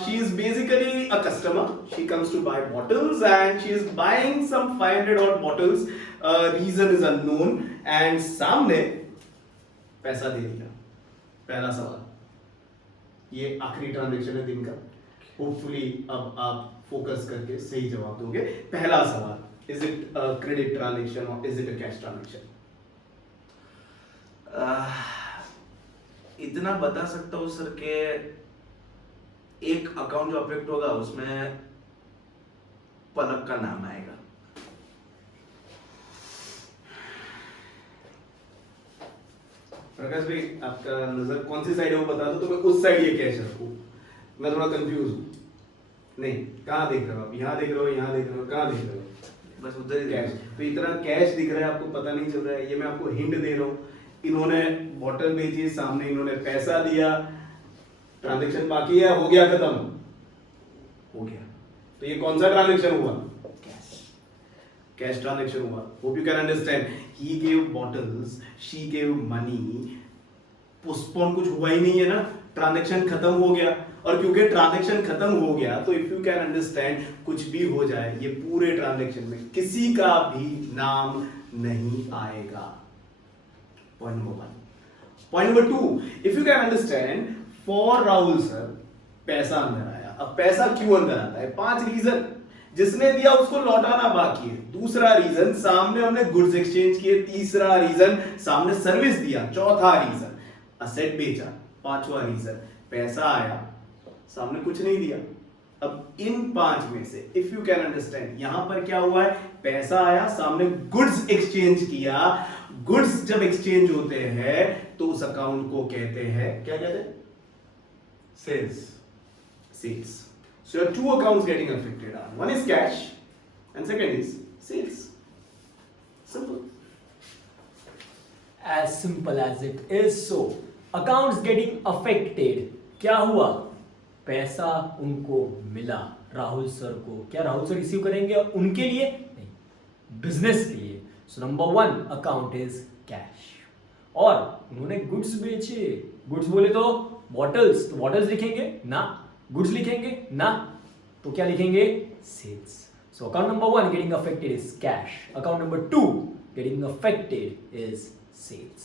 she is basically a customer. She comes to buy bottles and she is buying some 500 odd bottles. Reason is unknown and सामने पैसा दे दिया। पहला सवाल, ये आखिरी ट्रांजैक्शन है दिन का। होपफुली अब आप फोकस करके सही जवाब दोगे। पहला सवाल, is it a credit transaction और is it a cash transaction? इतना बता सकता हूँ सर के एक अकाउंट जो अफेक्ट होगा उसमें पलक का नाम आएगा। प्रकाश भाई, आपका नजर कौन सी साइड है वो बता दो तो मैं उस साइड ये कैश रखूं। मैं थोड़ा कंफ्यूज हूँ। नहीं, कहाँ देख रहे हो आप? यहाँ देख रहे हो, यहाँ देख रहे हो, कहाँ देख रहे हो? बस उधर ही कैश। तो इतना कैश दिख रहा है, आपको पता नहीं चल रहा है। ये मैं आपको हिंट दे रहा हूँ। इन्होंने बॉटल बेची, सामने इन्होंने पैसा दिया, ट्रांजैक्शन बाकी है, हो गया खत्म, हो गया। तो ये कौन सा ट्रांजैक्शन हुआ? कैश ट्रांजैक्शन हुआ। Hope you can understand. He gave bottles, she gave money. Postpone कुछ हुआ ही नहीं है ना, ट्रांजैक्शन खत्म हो गया। और क्योंकि ट्रांजैक्शन खत्म हो गया तो इफ यू कैन अंडरस्टैंड, कुछ भी हो जाए ये पूरे ट्रांजैक्शन में किसी का भी नाम नहीं आएगा। Point number 1। Point number 2, if you can understand, for Rahul sir पैसा अंदर आया। अब पैसा क्यों अंदर आता है? 5 रीजन। जिसने दिया उसको लौटाना बाकी है। दूसरा रीजन, सामने हमने गुड्स एक्सचेंज किए। तीसरा रीजन, सामने सर्विस दिया। चौथा रीजन, असेट बेचा। पांचवा रीजन, पैसा आया, सामने कुछ नहीं दिया। अब इन 5 में से इफ यू कैन अंडरस्टैंड, यहां पर क्या हुआ है? पैसा आया, सामने गुड्स एक्सचेंज किया। गुड्स जब एक्सचेंज होते हैं तो उस अकाउंट को कहते हैं, क्या कहते हैं? Sales. Sales. So your 2 accounts getting affected are, one is cash and second is sales. Simple. As simple as it is so. Accounts getting affected. क्या हुआ? पैसा उनको मिला, राहुल सर को। क्या राहुल सर रिसीव करेंगे उनके लिए? नहीं, बिजनेस के लिए। सो नंबर 1 अकाउंट इज कैश। और उन्होंने गुड्स बेचे। गुड्स बोले तो बॉटल्स, तो बॉटल्स लिखेंगे ना, गुड्स लिखेंगे ना, तो क्या लिखेंगे? Sales. So account number 1 getting affected is cash. Account number 2 getting affected is sales.